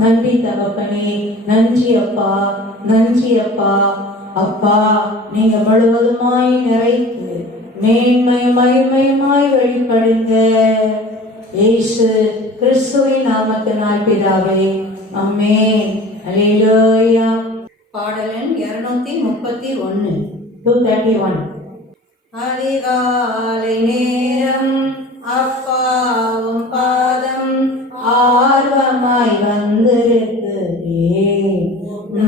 நன்றி தகப்பனே, நன்றி அப்பா, நன்றி அப்பா. அப்பா, நீங்க முழுவதுமாய் நிறைத்து மேன்மை மகிமையுமாய் வெளிப்படுங்க. இயேசு கிறிஸ்துவின் நாமத்தினால் பிதாவே, ஆமென். அல்லேலூயா. பாடலன் 231 231. அதிகாலை நேரம் அப்பாவும் பாதம் ஆர்வமாய் வந்திருக்கிறே,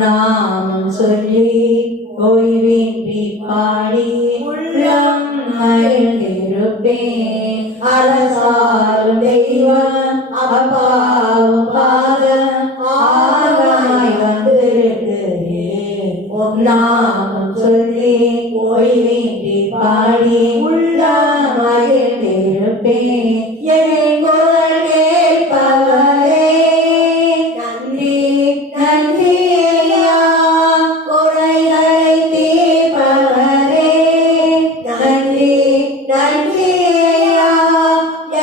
நாமம் சொல்லி ஓய்வின்றி பாடி உள்ளம் மகிழ்ந்திருப்பேன். அரசாளும் தெய்வம் அப்பாவும் பாதம் ஆர்வமாய் வந்திருக்கிறே, நாமம் சொல்லி ஓய்வின்றி பாடி உள்ளம் மகிழ்ந்திருப்பேன். என் குரல் கேட்பவரே, நன்றி நன்றி ஐயா. குறைகளை தீர்ப்பவரே, நன்றி நன்றி ஐயா.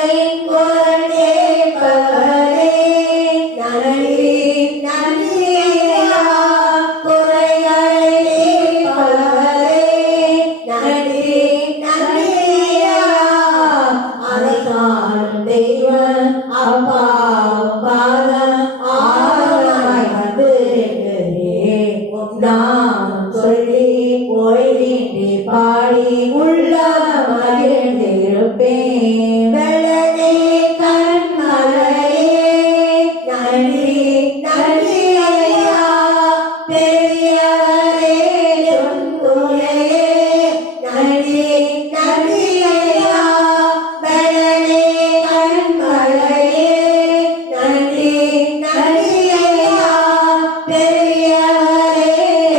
என் குரல் கேட்பவரே, நன்றி நன்றி ஐயா. குறைகளை தீர்ப்பவரே, நன்றி நன்றி ஐயா. அரசாளும் தெய்வம் அப்பாவும் பாதம் ஆர்வமாய் வந்திருக்கிறே, நாமம் சொல்லி ஓய்வின்றி பாடி உள்ளம் மகிழ்ந்திருப்பேன். வெள்ளனே கண்மலையே, நன்றி நன்றி ஐயா. பெரியவரே உன் துணையே, நன்றி நன்றி ஐயா. வெள்ளனே கண்மலையே, நன்றி நன்றி ஐயா. பெரியவரே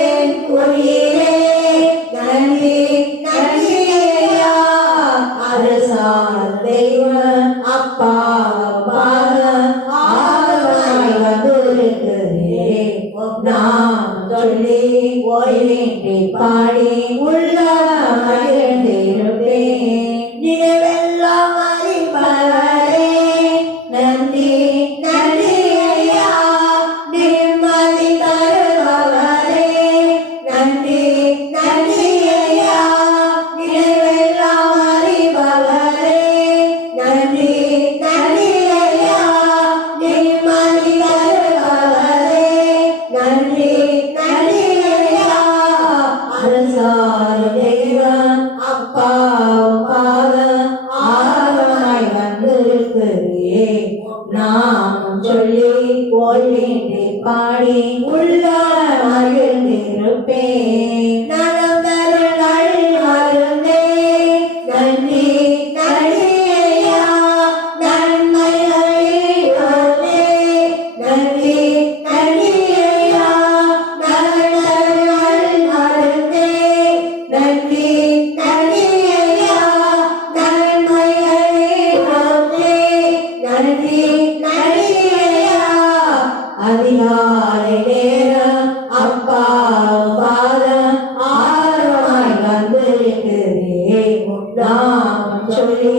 என் உயிரே, நன்றி நன்றி ஐயா. அரசாளும் தெய்வம் அப்பாவும் பாதம் ஆர்வமாய் வந்திருக்கிறே, நாமம் சொல்லி ஓய்வின்றி பாடி உள்ளம் மகிழ்ந்திருப்பேன். நினைவெல்லாம் அறிபவரே, நன்றி நன்றி ஐயா. நிம்மதி தருபவரே, நன்றி நன்றி ஐயா. நினைவெல்லாம் அறிபவரே, நன்றி நன்றி ஐயா. நிம்மதி தருபவரே, நன்றி நன்றி ஐயா. அரசாளும் தெய்வம் அப்பாவும் பாதம் ஆர்வமாய் வந்திருக்கிறே, நாமம் சொல்லி ஓய்வின்றி பாடி உள்ளம் மகிழ்ந்திருப்பேன். நலம் தரும் நல் மருந்தே, நன்றி நன்றி ஐயா. நன்மைகளில் ஒன்றே, நன்றி நன்றி ஐயா. நலம் தரும் நல் மருந்தே, நன்றி நன்றி ஐயா. நன்மைகளில் ஒன்றே, நன்றி நன்றி ஐயா. அதிகாலை நேரம் அப்பாவும் பாதம் ஆர்வமாய் வந்திருக்கிறே, நாமம் சொல்லி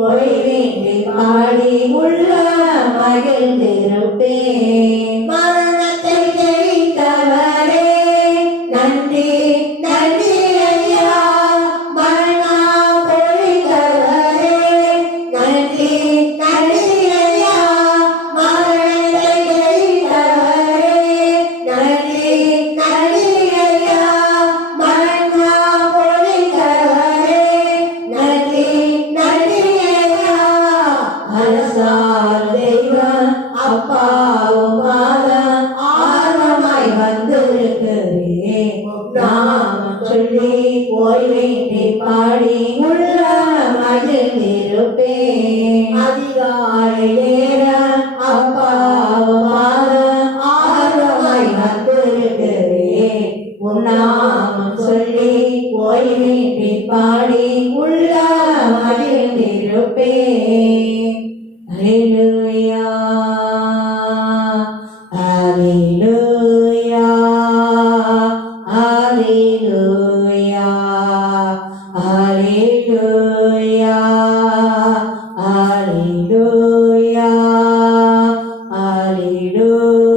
ஓய்வின்றி பாடி உள்ளம் மகிழ்ந்திருப்பேன். மரணத்தை ஜெயித்தவரே, நன்றி நன்றி ஐயா. மரணா பொழித்தவரே, நன்றி நன்றி ஐயா. மரணத்தை ஜெயித்தவரே, நன்றி நன்றி ஐயா. மரணா பொழித்தவரே, நன்றி நன்றி ஐயா. அரசாளும் தெய்வம் அப்பாவும் பாதம் ஆர்வமாய் வந்திருக்கிறே, நாமம் சொல்லி ஓய்வின்றி பாடி உள்ளம் மகிழ்ந்திருப்பேன். அதிகாலை நேரம் அப்பாவும் பாதம் ஆர்வமாய் வந்திருக்கிறே, உன் நாமம் சொல்லி ஓய்வின்றி பாடி உள்ளம் மகிழ்ந்திருப்பேன். அல்லேலூயா.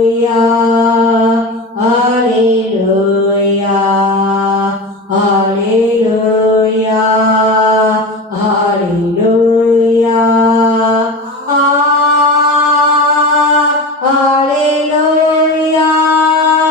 Hallelujah, Hallelujah, Hallelujah, Hallelujah, Hallelujah,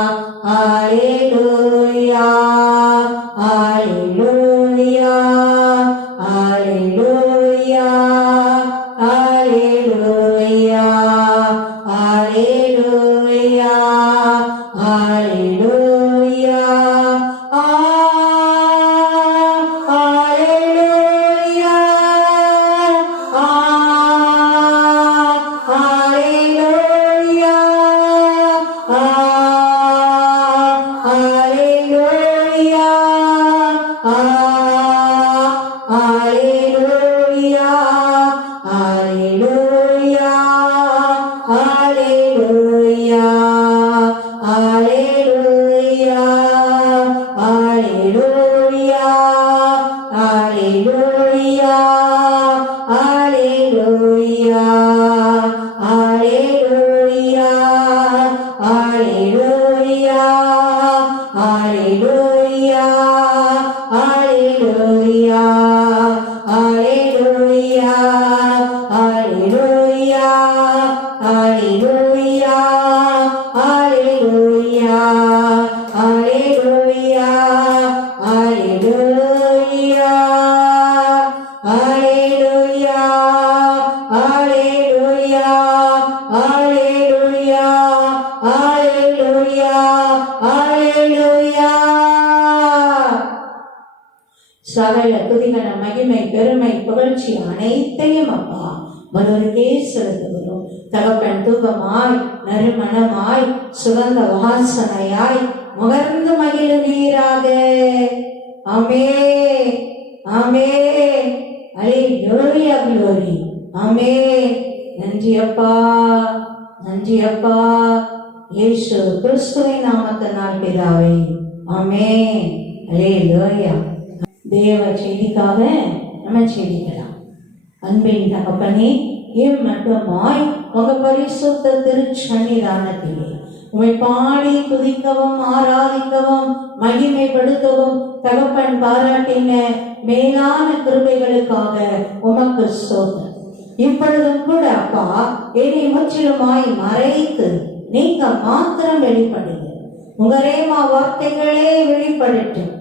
Hallelujah, Hallelujah, Hallelujah, Hallelujah, Hallelujah, Hallelujah, Hallelujah, Hallelujah, Hallelujah, Hallelujah, சகல துதிகன மகிமை பெருமை புகழ்ச்சி அனைத்தையும் அப்பா ஒருவருக்கே செலுத்துகிறோம். தகப்பன் தூபமாய் நறுமணமாய் சுகந்த வாசனையாய் முகர்ந்து மகிழுவீராக. ஆமே ஆமே அல்லேலூயா glory. ஆமே. நன்றி அப்பா, நன்றி அப்பா. இயேசு கிறிஸ்துவின் நாமத்தினால் பிதாவே. ஆமே. அல்லேலூயா. தேவ செய்திக்காக நம்ம செய்திக்கலாம். அன்பின் தகப்பனே, மட்டுமாய் உங்க பரிசுத்த திருச்சன்னிதானத்திலே உம்மை பாடி துதிக்கவும் ஆராதிக்கவும் மகிமைப்படுத்தவும் தகப்பன் பாராட்டின மேலான கிருபைகளுக்காக உமக்கு ஸ்தோத்திரம். இப்பொழுதும் கூட அப்பா என்னை முற்றிலுமாய் மறைத்து நீங்க மாத்திரம் வெளிப்படுங்க. உங்க ரேமா வார்த்தைகளே வெளிப்படட்டும்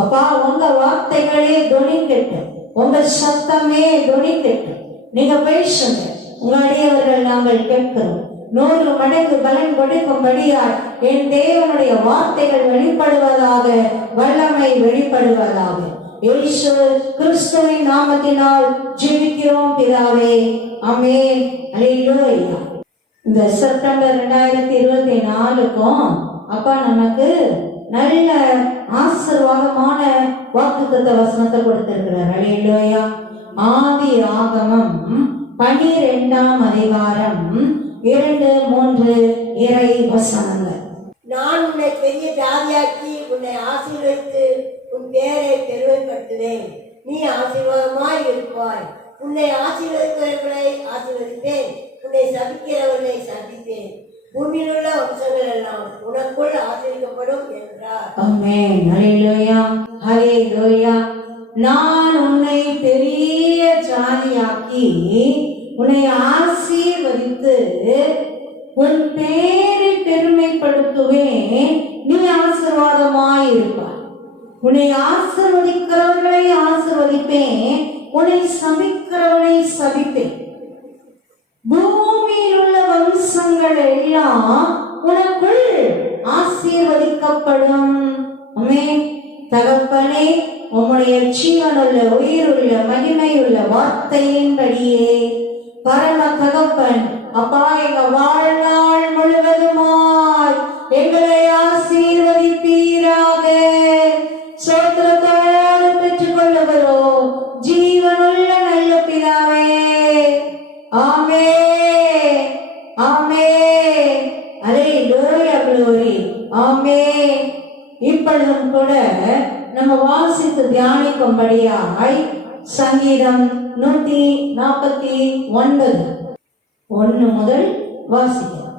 அப்பா. உங்க வார்த்தைகளே துணிக்கட்டும், உங்க சத்தமே துணிக்கட்டும். நீங்க பேசுங்க, உங்களுடையவர்கள் நாங்கள் கேட்கிறோம். 100 மடங்கு பலன் கொடுக்கும்படியால் என் தேவனுடைய வார்த்தைகள் வெளிப்படுவதாக, வல்லமை வெளிப்படுவதாக. இயேசு கிறிஸ்துவின் நாமத்தினால் ஜெபிக்கிறோம் பிதாவே. ஆமென். அல்லேலூயா. இந்த செப்டம்பர் 2024க்கும் அப்பா நமக்கு நல்ல ஆசீர்வாதமான வாக்குத்தத்த வசனத்தை கொடுத்திருக்கிறார். அல்லேலூயா. ஆதி ஆகமம் 12ஆம் அதிகாரம் 2-3 இறை வசனங்கள். நான் உன்னை பெரிய ஜாதியாக்கி உன்னை ஆசீர்வதித்து உன் பேரை பெருமைப்படுத்துவேன். நீ ஆசீர்வாதமாய் இருப்பாய். உன்னை ஆசீர்வதிக்கிறவர்களை ஆசீர்வதிப்பேன், உன்னை சபிக்கிறவர்களை சபிப்பேன். பூமியில் உள்ள வம்சங்கள் எல்லாம் உனக்குள் ஆசீர்வதிக்கப்படும் என்றார். ஆமென். அல்லேலூயா, அல்லேலூயா. நான் உன்னை பெரிய ஜாதியாக்கி உன்னை ஆசீர்வதித்து உன் பேரை பெருமைப்படுத்துவேன். நீ ஆசீர்வாதமாய் இருப்பாய். உன்னை ஆசீர்வதிக்கிறவர்களை ஆசீர்வதிப்பேன், உன்னை சபிக்கிறவனை சபிப்பேன். பூமியில் உள்ள வம்சங்கள் எல்லாம் உனக்குள் ஆசீர்வதிக்கப்படும். ஆமென். தகப்பனே, உம்முடைய ஜீவனுள்ள உயிருள்ள மகிமையுள்ள வார்த்தையின்படியே பரம தகப்பன் அப்பா எங்க வாழ்நாள் முழுவதுமாய் எங்களை ஆசீர்வதிப்பீராக. சோத்திரத்தோடு பெற்றுக் கொள்ளுகிறோம். ஜீவனுள்ள நல்ல பிதாவே. ஆமே ஆமே. அல்லேலூயா glory. ஆமே. இப்பொழுதும் கூட நம்ம வாசித்து தியானிக்கும்படியாய் சங்கீதம் 149 1 முதல் வாசிக்கலாம்.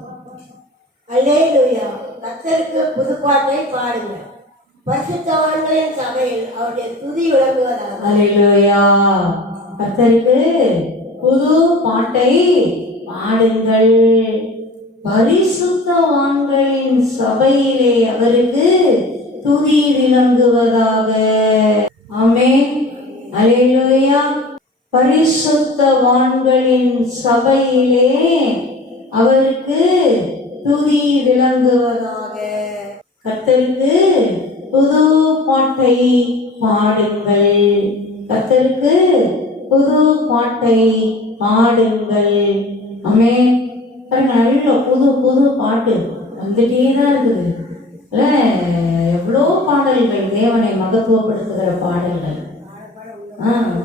அல்லேலூயா. கர்த்தருக்கு புதுப்பாட்டை பாடுங்கள். பரிசுத்தவான்களின் சபையில் அவருடைய துதி விளங்குவதாக. அல்லேலூயா. கர்த்தருக்கு புது பாட்டை பாடுங்கள். பரிசுத்தவான்களின் சபையிலே அவருக்கு துதி விளங்குவதாக. ஆமென். அல்லேலூயா. பரிசுத்தவான்களின் சபையிலே அவருக்கு துதி விளங்குவதாக. கர்த்தருக்கு புது பாட்டை பாடுங்கள். கர்த்தருக்கு புது பாட்டை பாடுங்கள். ஆமென். நல்ல புது புது பாட்டு வந்துட்டே தான் இருக்குது. எவ்வளோ பாடல்கள், தேவனை மகத்துவப்படுத்துகிற பாடல்கள்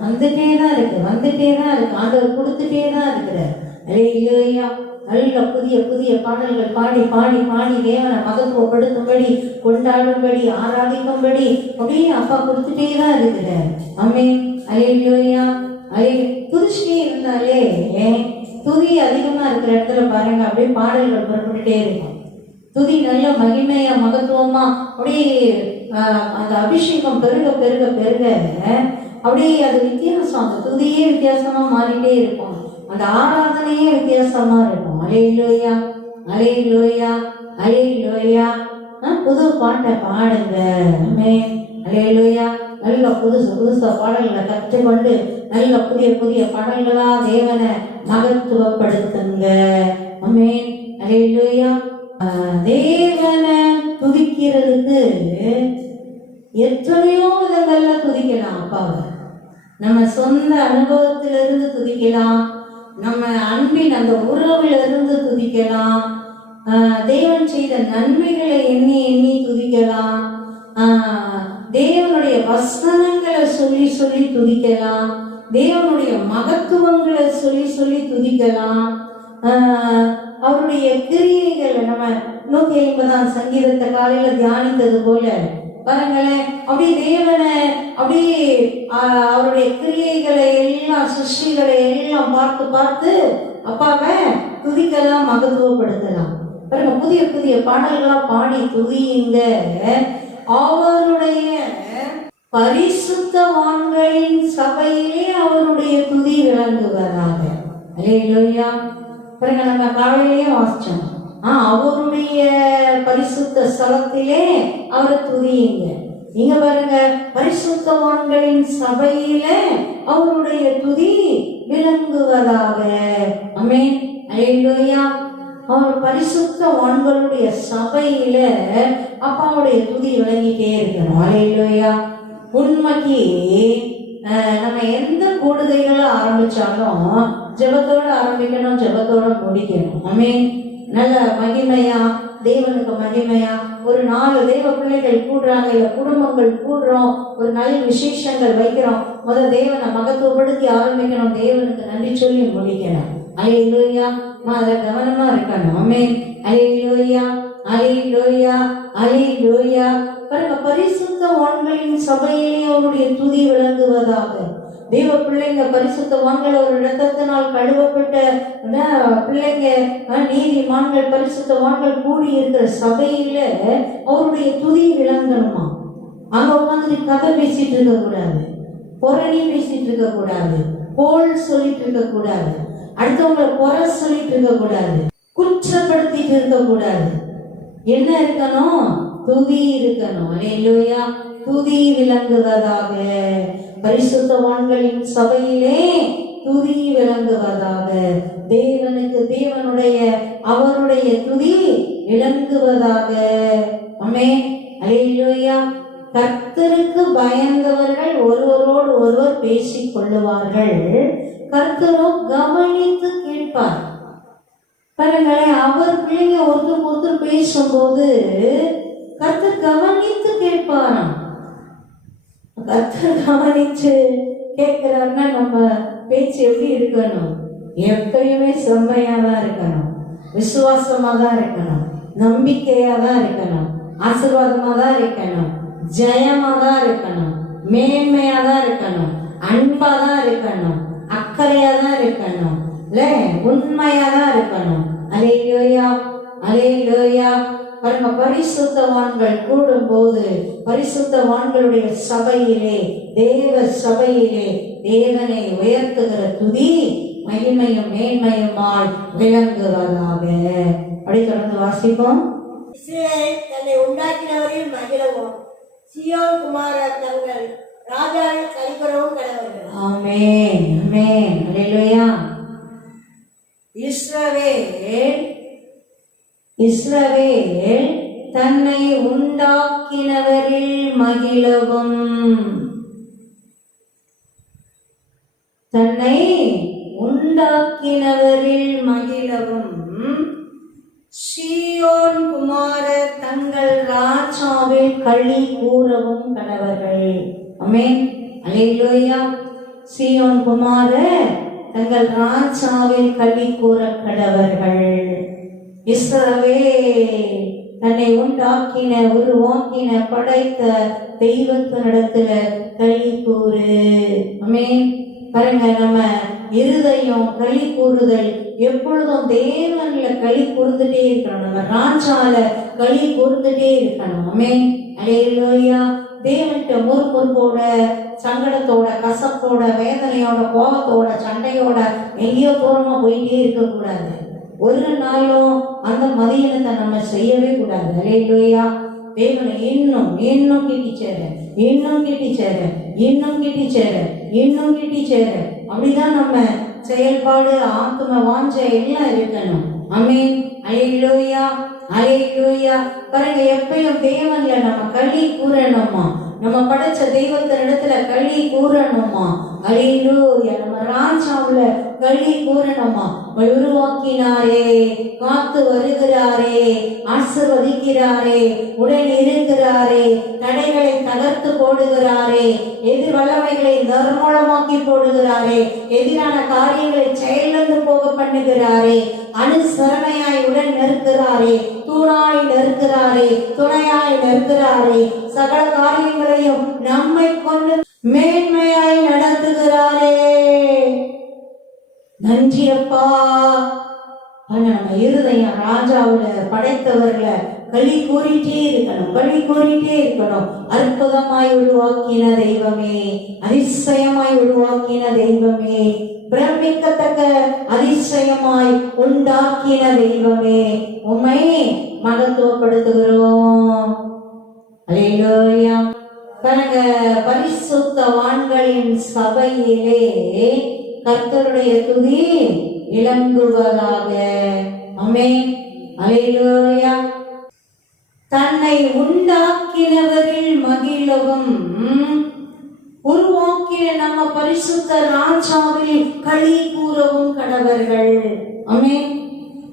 வந்துட்டே தான் இருக்கு, வந்துட்டே தான் இருக்கு. ஆண்டவர் கொடுத்துட்டே தான் இருக்கிறார். அல்லேலூயா. நல்ல புதிய புதிய பாடல்கள் பாடி பாடி பாடி தேவனை மகத்துவப்படுத்தும்படி, கொண்டாடும்படி, ஆராதிக்கும்படி அப்படியே அப்பா கொடுத்துட்டே தான் இருக்கிறார். ஆமென். அல்லேலூயா. துதிச்சுட்டே இருந்தாலே துதி அதிகமா இருக்கிற இடத்துல பாருங்க, அப்படியே பாடல்கள் புறப்பட்டுட்டே இருக்கும். துதி நல்ல மகிமையா மகத்துவமா அப்படியே அந்த அபிஷேகம் பெருக பெருக பெருக அப்படியே அது வித்தியாசம். அந்த துதியே வித்தியாசமா மாறிட்டே இருக்கும். அந்த ஆராதனையே வித்தியாசமா இருக்கும். அல்லேலூயா அல்லேலூயா அல்லேலூயா. புது பாட்டை பாடுங்க. ஆமென். அல்லேலூயா. நல்ல புதுசு புதுசா பாடல்களை கற்றுக்கொண்டு நல்ல புதிய புதிய பாடல்களா தேவனை மகத்துவப்படுத்துங்க. ஆமென். அல்லேலூயா. தேவனை துதிக்கிறதுக்கு எத்தனையோ விதங்கள்ல துதிக்கலாம். அப்பாவை நம்ம சொந்த அனுபவத்திலிருந்து துதிக்கலாம், நம்ம அன்பின் அந்த உறவுல இருந்து துதிக்கலாம், தேவன் செய்த நன்மைகளை எண்ணி எண்ணி துதிக்கலாம், தேவனுடைய வசனங்களை சொல்லி சொல்லி துதிக்கலாம், தேவனுடைய மகத்துவங்களை சொல்லி சொல்லி துதிக்கலாம், அவருடைய கிரியைகளை நம்ம 150 சங்கீதத்தை காலையில தியானித்தது போல பாருங்களேன். அப்படியே தேவனை அப்படியே அவருடைய கிரியைகளை எல்லாம், சிருஷ்டிகளை எல்லாம் பார்த்து பார்த்து அப்பாவை துதிக்கலாம், மகத்துவப்படுத்தலாம். பாருங்க, புதிய புதிய பாடல்களா பாடி துதியுங்க. அவருடைய பரிசுத்தவான்களின் சபையிலே அவருடைய துதி விளங்குவதாக. அல்லேலூயா. பாருங்க, நம்ம காலையிலேயே வாசிச்சோம். அவருடைய பரிசுத்த ஸ்தலத்திலே அவரை துதியுங்க. நீங்க பாருங்க, பரிசுத்தவான்களின் சபையில அவருடைய துதி விளங்குவதாக. ஆமென். அல்லேலூயா. அவர் பரிசுத்தவான்களுடைய சபையில அப்பாவுடைய துதி விளங்கிட்டே இருக்கணும். அல்லேலூயா. உண்மைக்கு நம்ம எந்த கூடுகைகளை ஆரம்பிச்சாலும் ஜெபத்தோட ஆரம்பிக்கணும், ஜெபத்தோட முடிக்கணும். ஆமென். நல்ல மகிமையா, தேவனுக்கு மகிமையா ஒரு 4 தேவ பிள்ளைகள் கூடுறாங்க, இல்ல குடும்பங்கள் கூடுறோம், ஒரு நல்ல விசேஷங்கள் வைக்கிறோம், முதல் தேவனை மகத்துவப்படுத்தி ஆரம்பிக்கணும், தேவனுக்கு நன்றி சொல்லி முடிக்கணும். அல்லேலூயா. அதை கவனமா இருக்கணும். ஆமென். அல்லேலூயா அல்லேலூயா அல்லேலூயா. பாருங்க, பரிசுத்தவான்களின் சபையிலே அவருடைய துதி விளங்குவதாக. தேவ பிள்ளைங்க பரிசுத்தவான்கள், ஒரு இரத்தத்தினால் கழுவப்பட்ட பிள்ளைங்க, நீதிமான்கள், பரிசுத்தவான்கள் கூடி இருக்கிற சபையில அவருடைய துதி விளங்கணுமா. அங்க உட்காந்து கதை பேசிட்டு இருக்க கூடாது, பொறணி பேசிட்டு இருக்க கூடாது, போல் சொல்லிட்டு இருக்க கூடாது, அடுத்தவங்களை குறை சொல்லிட்டு இருக்க கூடாது, குற்றப்படுத்திட்டு இருக்க கூடாது. என்ன இருக்கணும்? துதி இருக்கணும். அல்லேலூயா. துதி விளங்குவதாக. பரிசுத்தவான்களின் சபையிலே துதி விளங்குவதாக. தேவனுக்கு தேவனுடைய அவருடைய துதி விளங்குவதாக. ஆமென். அல்லேலூயா. கர்த்தருக்கு பயந்தவர்கள் ஒருவரோடு ஒருவர் பேசிக் கொள்ளுவார்கள், கர்த்தரோ கவனித்து கேட்பார். பாருங்களேன், அவர் பிள்ளைங்க ஒருத்தருக்கு ஒருத்தர் பேசும்போது கர்த்தர் கவனித்து கேட்பாராம். கர்த்தர் கவனிச்சு கேட்கிறாருன்னா நம்ம பேச்சு எப்படி இருக்கணும்? எப்பயுமே செம்மையா தான் இருக்கணும், விசுவாசமா தான் இருக்கணும், நம்பிக்கையா தான் இருக்கணும், ஆசீர்வாதமா தான் இருக்கணும், ஜெயமா தான் இருக்கணும், மேன்மையா தான் இருக்கணும், அன்பா தான் இருக்கணும், அக்கறையா தான் இருக்கணும், இல்ல உண்மையா தான் இருக்கணும். அல்லேலூயா, அல்லேலூயா. பாருங்க, பரிசுத்தவான்கள் கூடும் போது பரிசுத்தவான்களுடைய சபையிலே, தேவ சபையிலே தேவனை உயர்த்துகிற துதி மகிமையும் மேன்மையுமாய் விளங்குவதாக. அப்படி தொடர்ந்து வாசிப்போம். இஸ்ரவேல் தன்னை உண்டாக்கினவரில் மகிழவும், சீயோன் குமாரர் தங்கள் ராஜாவில் களிகூரவும் கடவர்கள். ஆமென், ஆமென், அல்லேலூயா. இஸ்ரவேல் தன்னை உண்டாக்கினவரில் மகிழவும், தன்னை உண்டாக்கினவரில் மகிழவும், சீயோன் குமாரர் தங்கள் ராஜாவில் களி கூறவும் கடவர்கள். ஆமென், அல்லேலூயா. சீயோன் குமாரர் தங்கள் ராஜாவில் களி கூற கடவர்கள். இஸ்ரவேல் தன்னை உண்டாக்கின, உருவாக்கின, படைத்த தெய்வத்தினிடத்துல களி கூறு. ஆமென். பாருங்க, நம்ம இருதயம் களி கூறுதல் எப்பொழுதும் தேவன்ல களி கூர்ந்துட்டே இருக்கணும், நம்ம ராஜால களி கூர்ந்துட்டே இருக்கணும். ஆமென், அல்லேலூயா. தேவன்கிட்ட முறுமுறுப்போட, சங்கடத்தோட, கசப்போட, வேதனையோட, கோபத்தோட, சண்டையோட எங்கேயோ தூரமா போயிட்டே இருக்க கூடாது. ஒரு நாளும் அந்த மதியனத்தை நம்ம செய்யவே கூடாது. அல்லேலூயா. தேவனை இன்னும் இன்னும் கிட்டிச்சேர, இன்னும் கிட்டிச்சேர, இன்னும் கிட்டிச்சேர, இன்னும் கிட்டிச்சேர, அப்படிதான் நம்ம செயல்பாடு, ஆத்ம வாஞ்சை எல்லாம் இருக்கணும். ஆமென், அல்லேலூயா, அல்லேலூயா. பாருங்க, எப்பயும் தேவன்ல நம்ம களி கூறணுமா, நம்ம படைச்ச தெய்வத்தினிடத்துல களி கூறணுமா. அல்லேலூயா. நம்ம ராஜாவுல களி கூறணுமா. உருவாக்கினாரே, காத்து வருகிறாரே, ஆசீர்வதிக்கிறாரே, உடன் இருக்கிறாரே, தடைகளை தகர்த்து போடுகிறாரே, எதிர் வல்லமைகளை நிர்மூலமாக்கி போடுகிறாரே, எதிரான காரியங்களை செயலிழந்து போக பண்ணுகிறாரே, அனுசரணையாய் உடன் நிற்கிறாரே, தூணாய் நிற்கிறாரே, துணையாய் நிற்கிறாரே, சகல காரியங்களையும் நம்மை கொண்டு மேன்மையாய் நடத்துகிறாரே. நன்றி அப்பா. நம்ம இருதயம் ராஜாவுல படைத்தவர்களை களி கூறிட்டே இருக்கணும், களி கூறிட்டே இருக்கணும். அற்புதமாய் உருவாக்கின தெய்வமே, அதிசயமாய் உருவாக்கின தெய்வமே, பிரமிக்கத்தக்க அதிசயமாய் உண்டாக்கின தெய்வமே, உம்மை மகத்துவப்படுத்துகிறோம். அல்லேலூயா. பாருங்க, பரிசுத்தவான்களின் சபையிலே கர்த்தருடைய துதி விளங்குவதாக. ஆமென், அல்லேலூயா. தன்னை உண்டாக்கினவரில் மகிழவும், உருவாக்கின நம்ம பரிசுத்த ராஜாவில் களி கூறவும் கடவர்கள். ஆமென்.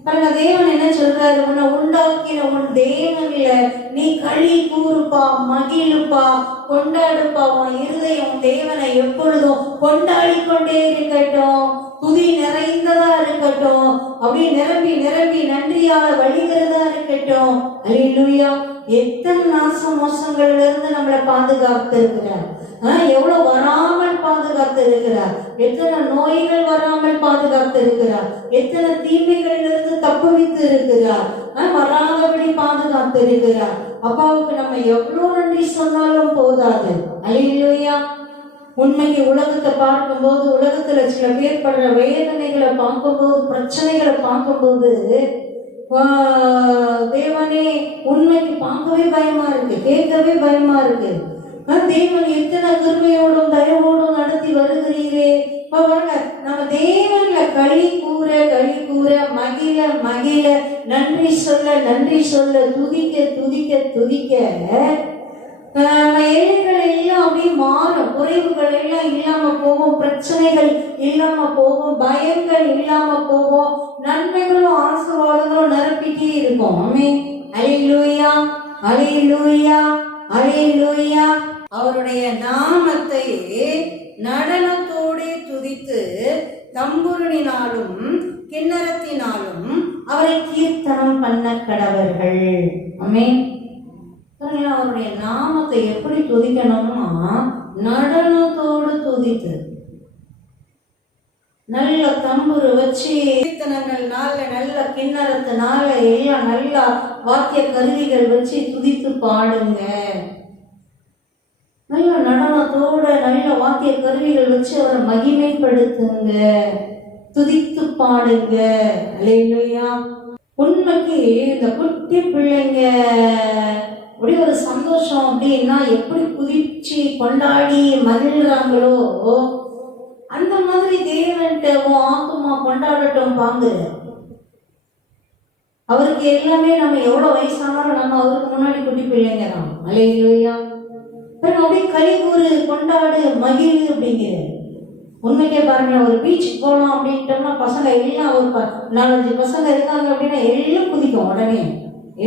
பாருங்க, தேவன் என்ன சொல்றாரு? உன்னை உண்டாக்கின உன் தேவன்ல நீ களி கூறுப்பா, மகிழுப்பா, கொண்டாடுப்பா. உன் இருதயம் தேவனை எப்பொழுதும் கொண்டாடி கொண்டே இருக்கட்டும், துதி நிறைந்ததா இருக்கட்டும், அப்படி நிரம்பி நிரம்பி நன்றியால வழிகிறதா இருக்கட்டும். அல்லேலூயா. எத்தனை நாச மோசங்கள்ல இருந்து நம்மளை பாதுகாத்து இருக்கிறார், எவ்வளவு வராமல் பாதுகாத்து இருக்கிறார், எத்தனை நோய்கள் வராமல் பாதுகாத்து இருக்கிறார், எத்தனை தீமைகளிலிருந்து தப்புவித்து இருக்கிறார், வராதபடி பாதுகாத்து இருக்கிறார். அப்பாவுக்கு நம்ம எவ்வளவு நன்றி சொன்னாலும் போதாது. அல்லேலூயா. உண்மைக்கு உலகத்தை பார்க்கும்போது, உலகத்துல சில பேர் படுற வேதனைகளை பார்க்கும்போது, பிரச்சனைகளை பார்க்கும்போது, தேவனே உண்மைக்கு பார்க்கவே பயமா இருக்கு, கேட்கவே பயமா இருக்கு. தேவன் எத்தனை கிருபையோடும் தயவோடும் நடத்தி வருகிறீரே. நம்ம தேவன்ல களி கூற, களி கூற, மகிழ மகிழ, நன்றி சொல்ல நன்றி சொல்ல, துதிக்க துதிக்க துதிக்க, ஏழைகள் எல்லாம் அப்படியே மாறும், குறைவுகள் எல்லாம் இல்லாம போகும், பிரச்சனைகள் இல்லாம போகும், பயங்கள் இல்லாம போகும், நன்மைகளும் ஆசீர்வாதங்களும் நிரப்பிட்டே இருக்கும். ஆமென், அல்லேலூயா, அல்லேலூயா, அல்லேலூயா. அவருடைய நாமத்தை நடனத்தோடே துதித்து தம்புருனினாலும் கிண்ணறத்தினாலும் அவரை கீர்த்தனம் பண்ண கடவர்கள். ஆமென். அவருடைய நாமத்தை எப்படி துதிக்கணும்னா நடனத்தோடு துதித்து நல்ல தம்புரு வச்சு கீர்த்தனங்கள்னால நல்ல கிண்ணறத்தினால எல்லாம் நல்ல வாத்திய கருவிகள் வச்சு துதித்து பாடுங்க. நல்ல நடனத்தோட நல்ல வாத்திய கருவிகள் வச்சு அவரை மகிமைப்படுத்துங்க, துதித்து பாடுங்க. அல்லேலூயா. உண்மைக்கு இந்த குட்டி பிள்ளைங்க அப்படி ஒரு சந்தோஷம் அப்படின்னா எப்படி குதிச்சு கொண்டாடி மகிழ்றாங்களோ அந்த மாதிரி தேவன்ட்ட ஆத்துமா கொண்டாடட்டும் பாங்க. அவருக்கு எல்லாமே நம்ம எவ்வளவு வயசானாலும் நம்ம அவருக்கு முன்னாடி குட்டி பிள்ளைங்க தான். அல்லேலூயா. அப்படியே கலிகூறு கொண்டாடு மகிழ் அப்படிங்கிற உண்மைக்கே பாருங்க. ஒரு பீச்சுக்கு போகலாம் அப்படின்ட்டோம்னா பசங்க எல்லாம் ஒரு 4-5 பசங்க இருக்காங்க அப்படின்னா எல்லாம் குதிக்கும் உடனே.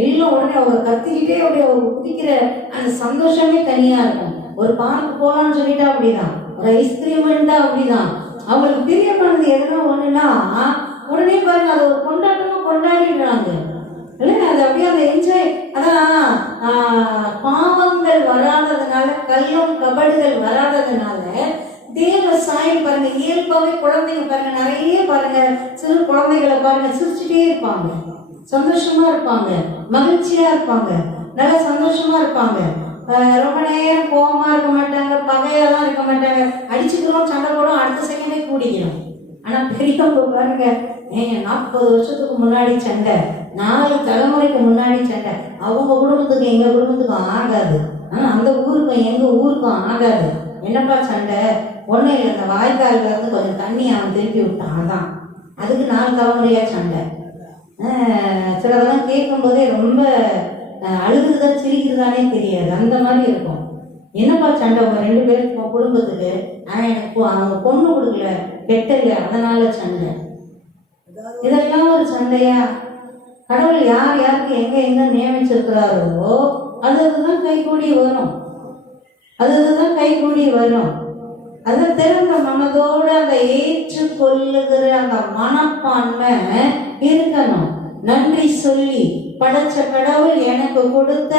எல்லாம் உடனே அவங்க கத்திக்கிட்டே அப்படியே அவங்க குதிக்கிற அந்த சந்தோஷமே தனியா இருக்கும். ஒரு பார்க்கு போகலான்னு சொல்லிட்டா அப்படிதான், ஒரு ஐஸ்கிரீம் வேண்டா அப்படிதான். அவங்களுக்கு பிரியமானது எதுனா ஒண்ணுன்னா உடனே பாருங்க அதை ஒரு கொண்டாட்டமா கொண்டாடிடுறாங்க. இல்லைன்னா அது அப்படியே அந்த என்ஜாய். அதான் பாவங்கள் வராததுனால, கள்ளம் கபடுகள் வராததுனால தேவ சாயம் பாருங்க. இயல்பாவே குழந்தைங்க பாருங்க, நிறைய பாருங்க சிறு குழந்தைகளை பாருங்க சிரிச்சுட்டே இருப்பாங்க, சந்தோஷமா இருப்பாங்க, மகிழ்ச்சியா இருப்பாங்க, நல்லா சந்தோஷமா இருப்பாங்க. ரொம்ப நேரம் கோபமா இருக்க மாட்டாங்க, பகையெல்லாம் இருக்க மாட்டாங்க. அடிச்சுக்கிறோம், சண்டை போடும், அடுத்த செகண்டே கூடிக்கணும். ஆனா பெரியவங்க பாருங்க, 40 வருஷத்துக்கு முன்னாடி சண்டை, 4 தலைமுறைக்கு முன்னாடி சண்டை, அவங்க குடும்பத்துக்கும் எங்க குடும்பத்துக்கும் ஆகாது. ஆனா அந்த ஊருக்கும் எங்க ஊருக்கும் ஆகாது. என்னப்பா சண்டை? ஒன்றும் இல்லை, இந்த வாய்க்காலில் இருந்து கொஞ்சம் தண்ணி அவன் திருப்பி விட்டான், அதான். அதுக்கு 4 தலைமுறையா சண்டை. சிலதெல்லாம் கேட்கும் போதே ரொம்ப அழுகுறதா சிரிக்கிறதானே தெரியாது, அந்த மாதிரி இருக்கும். என்னப்பா சண்டை உங்க 2 பேருக்கு குடும்பத்துக்கு? எனக்கு அவங்க பொண்ணு கொடுக்கல, கெட்டல, அதனால சண்டை. இதெல்லாம் ஒரு சண்டையா? கடவுள் யார் யாருக்கு எங்க எங்க நியமிச்சிருக்கிறாரோ அதுதான் கைகூடி வரும், அதுதான் கைகூடி வரும். அதை திறந்த மனதோடு அதை ஏற்றுக்கொள்ளுகிற அந்த மனப்பான்மை இருக்கணும். நன்றி சொல்லி படைச்ச கடவுள் எனக்கு கொடுத்த,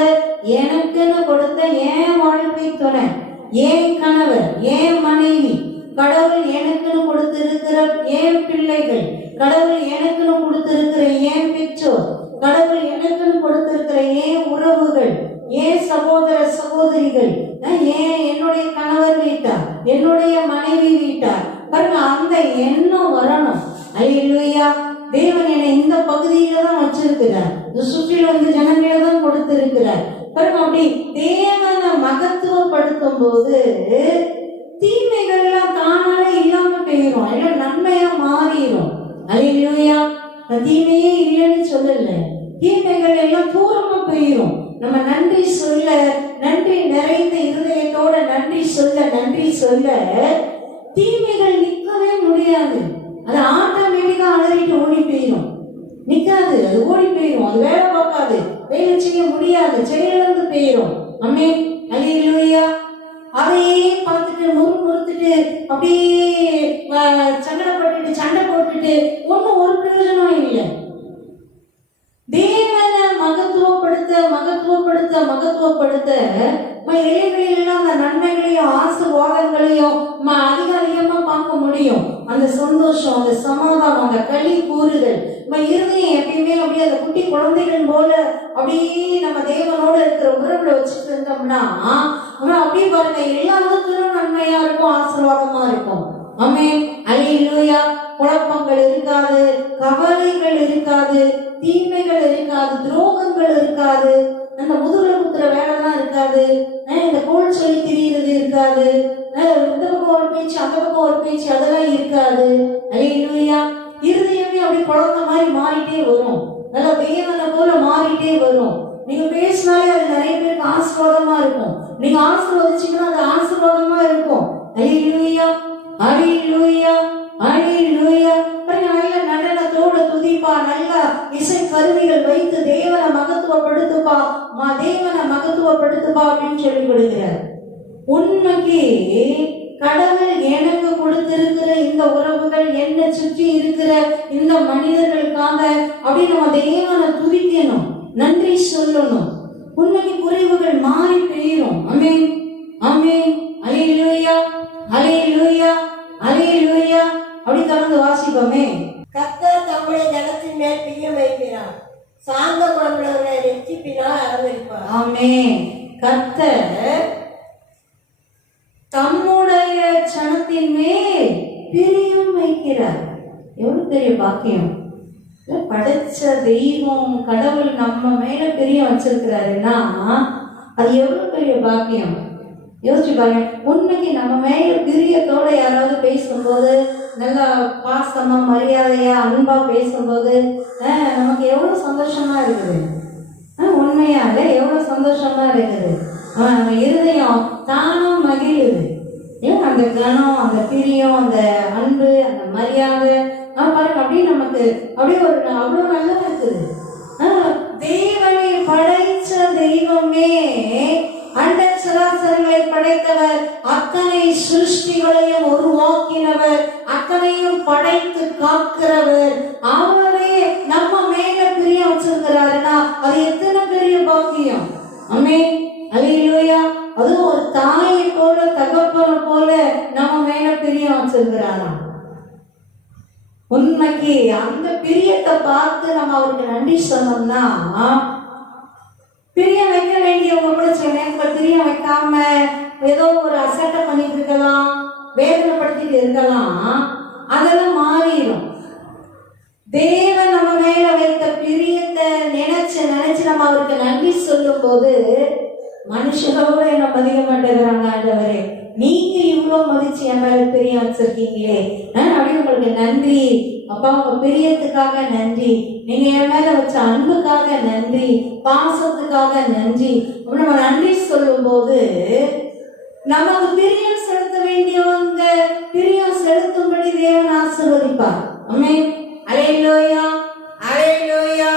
எனக்குன்னு கொடுத்த என் வாழ்க்கை துணை, என் கணவர், என் மனைவி, கடவுள் எனக்குன்னு கொடுத்திருக்கிற என் பிள்ளைகள், கடவுள் எனக்குன்னு கொடுத்திருக்கிற என் பெற்றோர், கடவுள் எனக்குன்னு கொடுத்திருக்கிற என் உறவுகள், ஏன் சகோதர சகோதரிகள், ஏன் என்னுடைய கணவர் வீட்டார், என்னுடைய மனைவி வீட்டார் பாருங்க, அந்த எண்ணம் வரணும். அல்லேலூயா. தேவன் என்னை இந்த பகுதியில தான் வச்சிருக்கிறார், சுற்றிலும் இந்த ஜனங்களை தான் கொடுத்திருக்கிறார் பாருங்க. அப்படி தேவனை மகத்துவப்படுத்தும் போது தீமைகள்லாம் தானாலே இல்லாம போயிடும், எல்லாம் நன்மையா மாறிடும். அல்லேலூயா. தீமையே இல்லைன்னு சொல்லல, தீமைகள் எல்லாம் தூரமா போயிடும். நம்ம நன்றி சொல்ல, நன்றி நிறைந்த இருதயத்தோட நன்றி சொல்ல, நன்றி சொல்ல தீமைகள் நிற்கவே முடியாது. அது ஆட்டோமேட்டிக்கா அலறிட்டு ஓடி போயிடும், நிக்காது, அது ஓடி போயிடும், அது வேலை பார்க்காது, வேலை செய்ய முடியாது, செயலிழந்து போயிடும். அம்மே அல்லேலூயா. அதையே பார்த்துட்டு முறுத்துட்டு அப்படியே சங்கடப்பட்டுட்டு சண்டை போட்டுட்டு ஒன்னும் ஒரு பிரயோஜனம் இல்லை. தேவனை மகத்துவப்படுத்த மகத்துவப்படுத்த மகத்துவப்படுத்த இலைகளிலாம் அந்த நன்மைகளையும் ஆசீர்வாதங்களையும் அதிக அதிகமா பார்க்க முடியும். அந்த சந்தோஷம், அந்த சமாதானம், அந்த களி கூறுதல் இருதயம் எப்பயுமே அப்படியே அந்த குட்டி குழந்தைகள் போல அப்படியே நம்ம தேவனோட இருக்கிற உறவுல வச்சுட்டு இருந்தோம்னா அப்படியே பாருங்க எல்லா விதத்திலும் நன்மையா இருக்கும், ஆசீர்வாதமா இருக்கும். ஆமென். அல்லேலூயா. குழப்பங்கள் இருக்காது, கவலைகள் இருக்காது, தீமைகள் இருக்காது, துரோகங்கள் இருக்காது, அந்த முதுகுல குத்துற வேலைலாம் இருக்காது, இந்த கோல் சொல்லி திரியிறது இருக்காது, இந்த பக்கம் ஒரு பேச்சு அந்த பக்கம் ஒரு பேச்சு அதெல்லாம் இருக்காது. அல்லேலூயா. இருதயமே அப்படி குழந்தை மாதிரி மாறிட்டே வரும், நல்லா தேவனை போல மாறிட்டே வரும். நீங்க பேசினாலே அது நிறைய பேருக்கு ஆசீர்வாதமா இருக்கும், நீங்க ஆசீர்வதிச்சீங்கன்னா அது ஆசீர்வாதமா இருக்கும். அல்லேலூயா. அல்லேலூயா. அல்லேலூயா. நல்ல நடனத்தோடு துதிப்பா, நல்ல இசை கருவிகள் வைத்து தேவனை மகத்துவப்படுத்துப்பா, தேவனை மகத்துவப்படுத்துப்பா அப்படின்னு சொல்லி கொடுக்கிறார். உண்மைக்கு கடவுள் எனக்கு கொடுத்திருக்கிற இந்த உறவுகள், என்னை சுற்றி இருக்கிற இந்த மனிதர்களுக்காக அப்படி நம்ம தேவனை துதிக்கணும், நன்றி சொல்லணும். உண்மைக்கு குறைவுகள் மாறி பெய்யும். ஆமென், ஆமென், அல்லேலூயா, அல்லேலூயா, அல்லேலூயா. அப்படி தொடர்ந்து வாசிப்போமே. கர்த்தர் தம்முடைய ஜனத்தின் மேல் பிரியம் வைக்கிறார், சாந்த குணமுள்ளவர்களை ரட்சிப்பினால் அலங்கரிப்பார். ஆமென். கர்த்தர் தம்முடைய ஜனத்தின் மேல் பிரியம் வைக்கிறார். எவ்வளவு பெரிய பாக்கியம்! படைச்ச தெய்வம் கடவுள் நம்ம மேல பிரியம் வச்சிருக்கிறாருன்னா அது எவ்வளவு பெரிய பாக்கியம்! யோசிச்சு பாருங்க. உண்மைக்கு நம்ம மேல பிரியத்தோட யாராவது பேசும்போது, நல்லா பாசமா மரியாதையா அன்பா பேசும்போது நமக்கு எவ்வளவு சந்தோஷமா இருக்குது. உண்மையால எவ்வளவு சந்தோஷமா இருக்குது. நம்ம இருதயம் தானும் மகிழுது. அந்த கனம், அந்த பிரியம், அந்த அன்பு, அந்த மரியாதை பாருங்க, அப்படியே நமக்கு அப்படியே ஒரு அவ்வளவு நல்லா இருக்குது. தேவனை படைச்ச தெய்வமே, அண்ட சராசரங்களை படைத்தவர், அத்தனை சிருஷ்டிகளையும் உருவாக்கினவர், அத்தனையும் படைத்து காக்கிறவர், அவரே நம்ம மேல பிரியம் வச்சிருக்கிறாருன்னா அது எத்தனை பெரிய பாக்கியம்! ஆமென், அல்லேலூயா. அதுவும் ஒரு தாயை போல, தகப்பனை போல நம்ம மேல பிரியம் வச்சிருக்கிறாராம். உண்மைக்கு அந்த பிரியத்தை பார்த்து நம்ம அவருக்கு நன்றி சொன்னோம்னா, பிரியம் வைக்க வேண்டியவங்க கூட சில நேரத்தில் பிரியம் வைக்காம ஏதோ ஒரு அசட்டை பண்ணிட்டு இருக்கலாம், வேதனைப்படுத்திட்டு இருக்கலாம், அதெல்லாம் மாறிடும். தேவன் நம்ம மேல வைத்த பிரியத்தை நினைச்சு நினைச்சு நம்ம அவருக்கு நன்றி சொல்லும் போது, மனுஷங்களோட என்ன மதிக்க மாட்டேங்கிறாங்க, ஆண்டவரே நீங்க இவ்வளவு மதிச்சு என் மேல பிரியம் வச்சிருக்கீங்களே, அப்படி உங்களுக்கு நன்றி அப்பா, உங்க பிரியத்துக்காக நன்றி, நீங்க என் மேல வச்ச அன்புக்காக நன்றி, பாசத்துக்காக நன்றி. நம்ம நன்றி சொல்லும் போது நமக்கு பிரியம் செலுத்த வேண்டியவங்க பிரியம் செலுத்தும்படி தேவன் ஆசீர்வதிப்பார். ஆமென், அல்லேலூயா, அல்லேலூயா.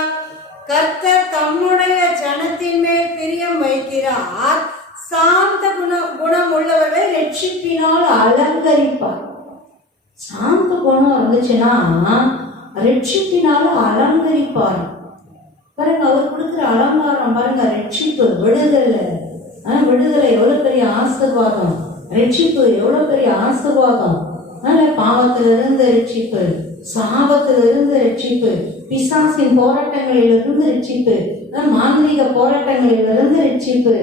கர்த்தர் தம்முடைய ஜனத்தின் மேல் பிரியம் வைக்கிறார், சாந்த குணம் உள்ளவர்களை ரட்சிப்பினால் அலங்கரிப்பார். சாந்த குணம் இருந்துச்சுன்னா ரட்சிப்பினால அலங்கரிப்பார். பாருங்க, அவர் கொடுக்குற அலங்காரம் பாருங்க, ரட்சிப்பு, விடுதலை. விடுதலை எவ்வளவு பெரிய ஆசீர்வாதம், ரட்சிப்பு எவ்வளவு பெரிய ஆசீர்வாதம். பாவத்திலிருந்து ரட்சிப்பு, சாபத்திலிருந்து ரட்சிப்பு, பிசாசின் போராட்டங்களிலிருந்து ரட்சிப்பு, மாந்திரிக போராட்டங்களிலிருந்து ரட்சிப்பு,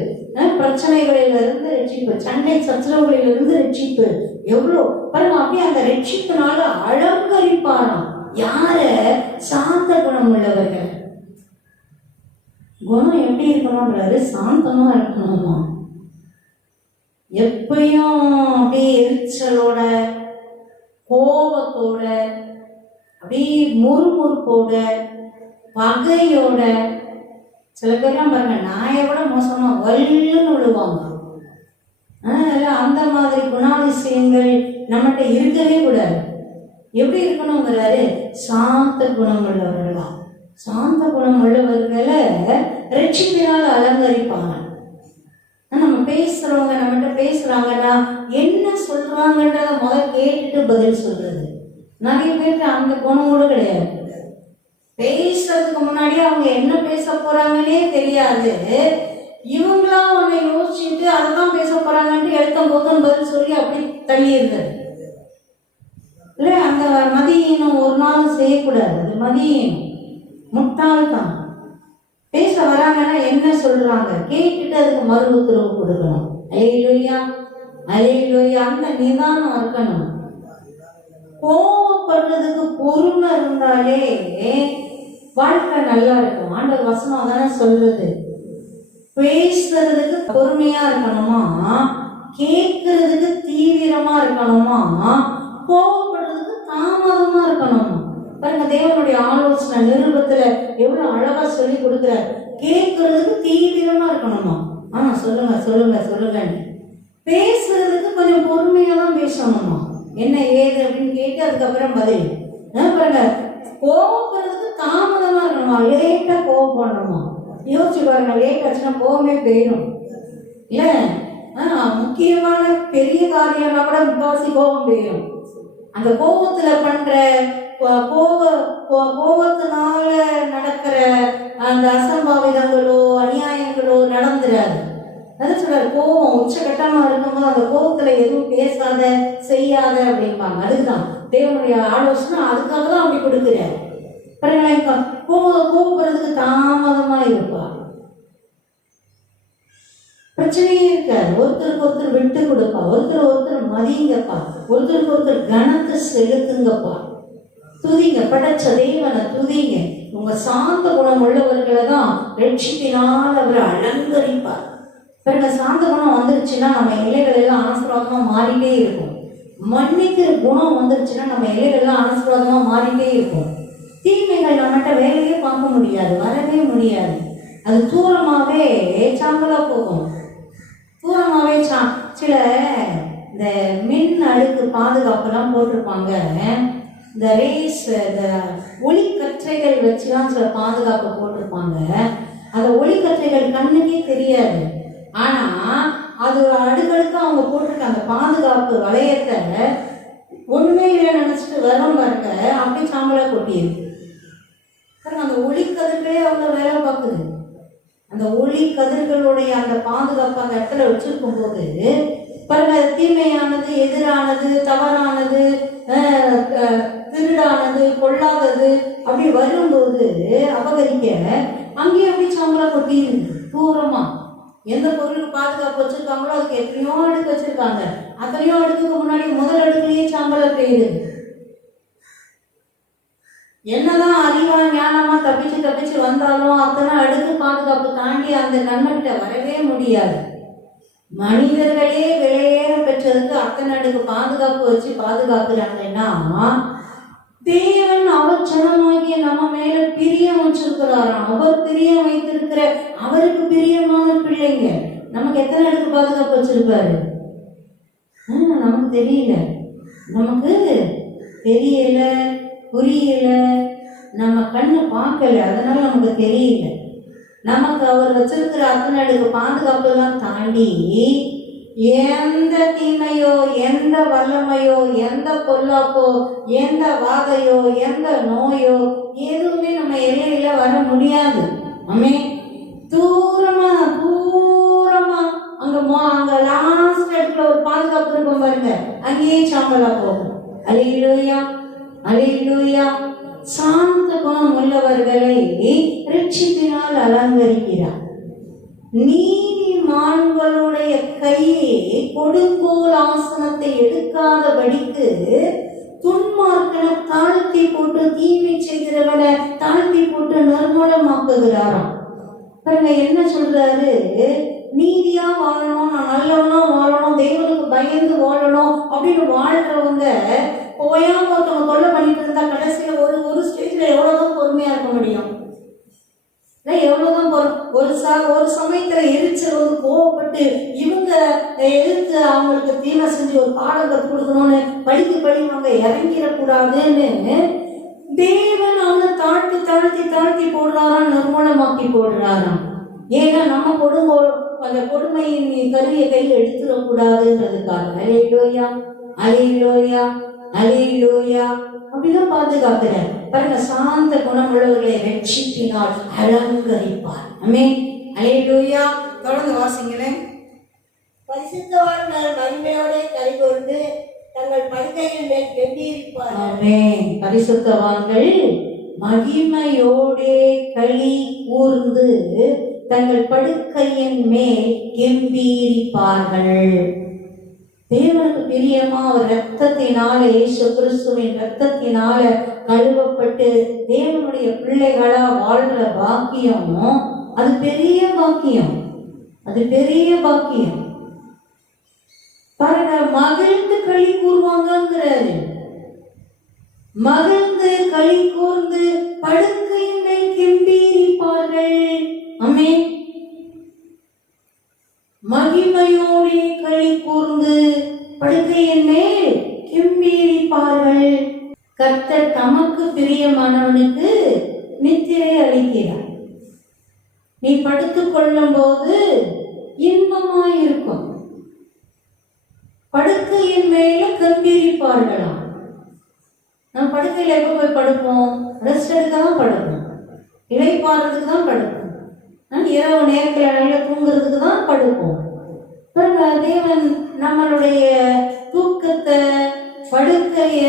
பிரச்சனைகளிலிருந்து ரட்சிப்பு, சண்டை சச்சரவுகளிலிருந்து ரட்சிப்பு. எவ்வளோ பாருங்க, அப்படியே அந்த ரட்சிப்புனால அலங்கரிப்பாராம். யார? சாந்த குணம் உள்ளவர்கள். குணம் எப்படி இருக்கணும்ன்றாரு, சாந்தமா இருக்கணுமா. எப்பயும் அப்படியே எரிச்சலோட, கோபத்தோட, அப்படியே முறுமுறுப்போட, பகையோட. சில பேர்லாம் பாருங்க, நாயை விட மோசமா வல்லுன்னு விழுவாங்க. அந்த மாதிரி குணாதிசயங்கள் நம்மகிட்ட இருக்கவே கூடாது. எப்படி இருக்கணுங்கிறாரு, சாந்த குணம் உள்ளவர்களா. சாந்த குணம் உள்ளவர்களை ரட்சிப்பினால் அலங்கரிப்பாங்க. நம்ம பேசுறவங்க நம்மகிட்ட பேசுறாங்கன்னா என்ன சொல்றாங்கன்றத முதல் கேட்டுட்டு பதில் சொல்றது. நிறைய பேருக்கு அந்த குணம் கூட கிடையாது. பேசுறதுக்கு முன்னாடி அவங்க என்ன பேச போறாங்கன்னே தெரியாது. இவங்களா ஒன்னை யோசிச்சுட்டு அதைதான் பேச போறாங்கன்ட்டு எடுத்த போதும் பதில் சொல்லி அப்படி தள்ளிடுறது. இல்ல, அந்த மதியீனம் ஒரு நாள் செய்யக்கூடாது. அது மதியீனம், முட்டாள்தான். பேச வராங்கன்னா என்ன சொல்றாங்க கேட்டுட்டு அதுக்கு மறு உத்தரவு கொடுக்கணும். அல்லேலூயா, அல்லேலூயா. அந்த நிதானம் இருக்கணும். கோவப்படுறதுக்கு பொறுமை இருந்தாலே வாழ்க்கை நல்லா இருக்கும். ஆண்டவர் வசனம் தானே சொல்றது. பேசுறதுக்கு பொறுமையா இருக்கணுமா, கேட்கறதுக்கு தீவிரமா இருக்கணுமா, கோவப்படுறதுக்கு தாமதமா இருக்கணுமா. பாருங்க, தேவனுடைய ஆலோசனை நிருபத்துல எவ்வளவு அழகா சொல்லி கொடுக்கிறார். கேட்கறதுக்கு தீவிரமா இருக்கணுமா. சொல்லுங்க சொல்லுங்க சொல்லுங்க. பேசுறதுக்கு கொஞ்சம் பொறுமையா தான் பேசணுமா, என்ன ஏது அப்படின்னு கேட்டு அதுக்கப்புறம் பதில். பாருங்க, கோவப்படுறதுக்கு தாமதமா இருக்கணுமா, லேட்டா கோவம் பண்ணணுமா. யோசிச்சு பாருங்க, லேட் ஆச்சுன்னா கோவமே போயிடும். இல்ல, முக்கியமான பெரிய காரியம்னா கூட முக்காவாசி கோபம் போயிடும். அந்த கோபத்துல பண்ற கோபத்தினால நடக்கிற அந்த அசம்பாவிதங்களோ அநியாயங்களோ நடந்துடாது. அதான் சொல்றாரு, கோபம் உச்சகட்டமா இருக்கும்போது அந்த கோபத்துல எதுவும் பேசாத செய்யாத அப்படிம்பாங்க. அதுக்குதான் தேவனுடைய ஆலோசனை, அதுக்காக தான் அப்படி கொடுக்குறாரு. கோபப்படுறதுக்கு தாமதமா இருப்பா, பிரச்சனையே இருக்காது. ஒருத்தருக்கு ஒருத்தர் விட்டு கொடுப்பா, ஒருத்தர் மதிங்கப்பா, ஒருத்தருக்கு கனத்தை செலுத்துங்கப்பா, துதிங்க, படைச்ச தேவனை துதிங்க. உங்க சாந்த குணம் உள்ளவர்களை தான் ரட்சிப்பினால் அவர் அலங்கரிப்பார். பிறகு சாந்த குணம் வந்துருச்சுன்னா நம்ம இலைகள் எல்லாம் ஆசீர்வாதமா மாறிட்டே இருக்கும். மன்னிக்கிற குணம் வந்துருச்சுன்னா நம்ம இலைகள் எல்லாம் ஆசீர்வாதமா மாறிட்டே இருக்கும். தீமைகள் நம்மகிட்ட வேலையே பார்க்க முடியாது, வரவே முடியாது. அது தூரமாவே சாம்பலா போகும், தூரமாவே சில இந்த மின் அடுக்கு பாதுகாப்புலாம் போட்டிருப்பாங்க. இந்த ரேஸ், இந்த ஒளிக்கற்றைகள் வச்சுலாம் சில பாதுகாப்பு போட்டிருப்பாங்க. அந்த ஒளிக்கற்றைகள் கண்ணுக்கே தெரியாது, ஆனா அது அடுக்கடுக்கு அவங்க போட்டிருக்க அந்த பாதுகாப்பு வளையத்தை ஒண்ணுமே இல்லை நினைச்சிட்டு வரும் பாருங்க, அப்படியே சாம்பலா கொட்டியிருக்கு. அந்த ஒளிக்கதிர்களே அவங்க வேலை பார்க்குது. அந்த ஒளி கதிர்களுடைய அந்த பாதுகாப்பு அந்த இடத்துல வச்சிருக்கும் போது பாருங்க, தீமையானது, எதிரானது, தவறானது, திருடானது, கொள்ளாதது அப்படி வரும்போது அபகரிக்க அங்கேயும் அப்படி சாம்பலா கொட்டியிருக்கு. தூரமா எந்த பொருளுக்கு பாதுகாப்பு வச்சிருக்காங்களோ அதுக்கு எத்தனையோ அடுக்கு வச்சிருக்காங்க. அத்தனையோ அடுக்குக்கு முன்னாடி முதல் அடுக்குலயே சாம்பலா பெய்யுது. என்னதான் அறிவா ஞானமா தப்பிச்சு வந்தாலும் அத்தனை அடுக்கு பாதுகாப்பு தாண்டி அந்த நன்மைகிட்ட வரவே முடியாது. மனிதர்களே விலையேற பெற்றதுக்கு அத்தனை அடுக்கு பாதுகாப்பு வச்சு பாதுகாக்கிறாங்கன்னா தேவன் அவர் ஜனமாகிய நம்ம மேல பிரியம் வச்சிருக்கிறாராம். அவர் பிரியம் வைத்திருக்கிற அவருக்கு பிரியமான பிள்ளைங்க நமக்கு எத்தனை அடுக்கு பாதுகாப்பு வச்சிருப்பாரு? நமக்கு தெரியல, புரியல, நம்ம கண்ணு பார்க்கல, அதனால நமக்கு தெரியல. நமக்கு அவர் வச்சிருக்கிற அத்தனை அடுக்கு பாதுகாப்பு எல்லாம் தாண்டி எந்த தீமையோ, எந்த வல்லமையோ, எந்த பொல்லாப்போ, எந்த வாதையோ, எந்த நோயோ எதுவுமே நம்ம எல்லையில வர முடியாது. தூரமா அங்க லாஸ்ட் இடத்துல ஒரு பாதுகாப்பு இருக்கும் பாருங்க, அங்கேயே சாம்பலா போகும். அல்லேலூயா, அல்லேலூயா. சாந்த குணம் உள்ளவர்களை ரட்சிப்பினால் அலங்கரிக்கிறார். நீதிமான்களுடைய கையை கொடுங்கோல் ஆசனத்தை எடுக்காதபடிக்கு துன்மார்க்கனை தாழ்த்தி போட்டு, தீமை செய்கிறவனை தாழ்த்தி போட்டு நிர்மூலமாக்குகிறாராம். என்ன சொல்றாரு? நீதியா வாழணும், நான் நல்லவனா வாழணும், தெய்வனுக்கு பயந்து வாழணும் அப்படின்னு வாழ்றவங்க ஓயாம ஒருத்தவங்க தொல்லை பண்ணிட்டு இருந்தா கடைசியில ஒரு ஸ்டேஜ்ல எவ்வளவுதான் பொறுமையா இருக்க முடியும்? எவ்வளவுதான் ஒரு சமயத்துல எரிச்சல் வந்து கோவப்பட்டு இவங்க எதிர்த்து அவங்களுக்கு தீமை செஞ்சு ஒரு பாடம் கற்றுக் கொடுக்கணும்னு படிவாங்க இறங்கிடக்கூடாதுன்னு தேவன் அவனை தாழ்த்தி தாழ்த்தி தாழ்த்தி போடுறாராம், நிர்மூலமாக்கி போடுறாராம். ஏன்னா நம்ம அந்த கொடுமையின் கருவியை கையில் எடுத்துடக்கூடாதுன்றதுக்காக. அல்லேலூயா, அல்லேலூயா, அல்லேலூயா. அப்படிதான் பாதுகாக்கிறார் பாருங்க. சாந்த குணமுள்ளவர்களை ரட்சிப்பினால் அலங்கரிப்பார். ஆமென், அல்லேலூயா. தொடர்ந்து வாசிங்களேன். பரிசுத்தவான்கள் மகிமையோட கைகொண்டு தங்கள் படுக்கையின் மேல் கெம்பீரிப்பார். ஆமென். பரிசுத்தவான்கள் மகிமையோடே களி கூர்ந்து தங்கள் படுக்கையின் மேல் கெம்பீரிப்பார்கள். தேவனுக்கு பிரியமா அவர் ரத்தத்தினால, இயேசு கிறிஸ்துவின் ரத்தத்தினால கழுவப்பட்டு தேவனுடைய பிள்ளைகளா வாழ்ற பாக்கியம், அது பெரிய பாக்கியம், அது பெரிய பாக்கியம். பாருங்க, மகிழ்ந்து களி கூறுவாங்கிறாரு. மகிழ்ந்து களி கூர்ந்து படுக்கையின் மேல் கெம்பீரிப்பார்கள். ஆமென். மகிமையோடே களி கூர்ந்து படுக்கையின் மேல் கெம்பீரிப்பார்கள். கர்த்தர் தமக்கு பிரியமானவனுக்கு நித்திரை அளிக்கிறார். நீ படுத்துக் கொள்ளும் போது இன்பமாயிருக்கும். படுக்கையின் மேல கம்பீரிப்பார்களாம். நம்ம படுக்கையில எப்போ போய் படுப்போம்? ரெஸ்ட் எடுக்க தான் படுப்போம், இளைப்பாறதுக்கு தான் படுப்போம், இரவு நேரத்தில் நல்லா தூங்குறதுக்கு தான் படுப்போம். தேவன் நம்மளுடைய தூக்கத்தை, படுக்கைய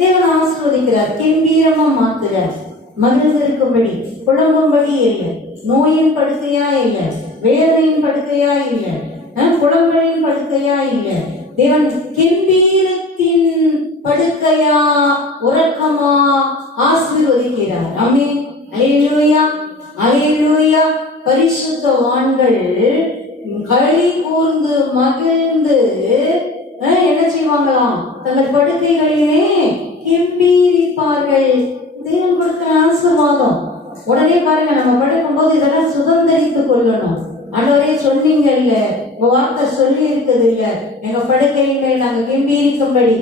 தேவன் ஆசீர்வதிக்கிறார், கம்பீரமா மாத்துறார். மகிழ்ந்திருக்கும்படி, புலம்பும்படி இல்லை, நோயின் படுக்கையா இல்லை, வேதனையின் படுக்கையா இல்லை, புலம்பலின் படுக்கையா இல்லை, தேவன் கம்பீரத்தின் படுக்கையா, உறக்கமா ஆசீர்வதிக்கிறார். ஆமென். அல்லேலூயா, அல்லேலூயா. பரிசுத்தவான்கள் களி கூர்ந்து மகிழ்ந்து என்ன செய்வாங்களாம்? தங்கள் படுக்கைகளிலே கம்பீரிப்பார்கள். தேவன் கொடுக்கிற ஆசீர்வாதம். உடனே பாருங்க, நம்ம படுக்கும் போது இதெல்லாம் சுதந்திரித்துக் கொள்ளணும். ஆண்டவரே சொன்னீங்கல்ல, உங்க வார்த்தை சொல்லி இருக்குது இல்ல, எங்க படுக்கையில நாங்க கம்பீரிக்கும்படி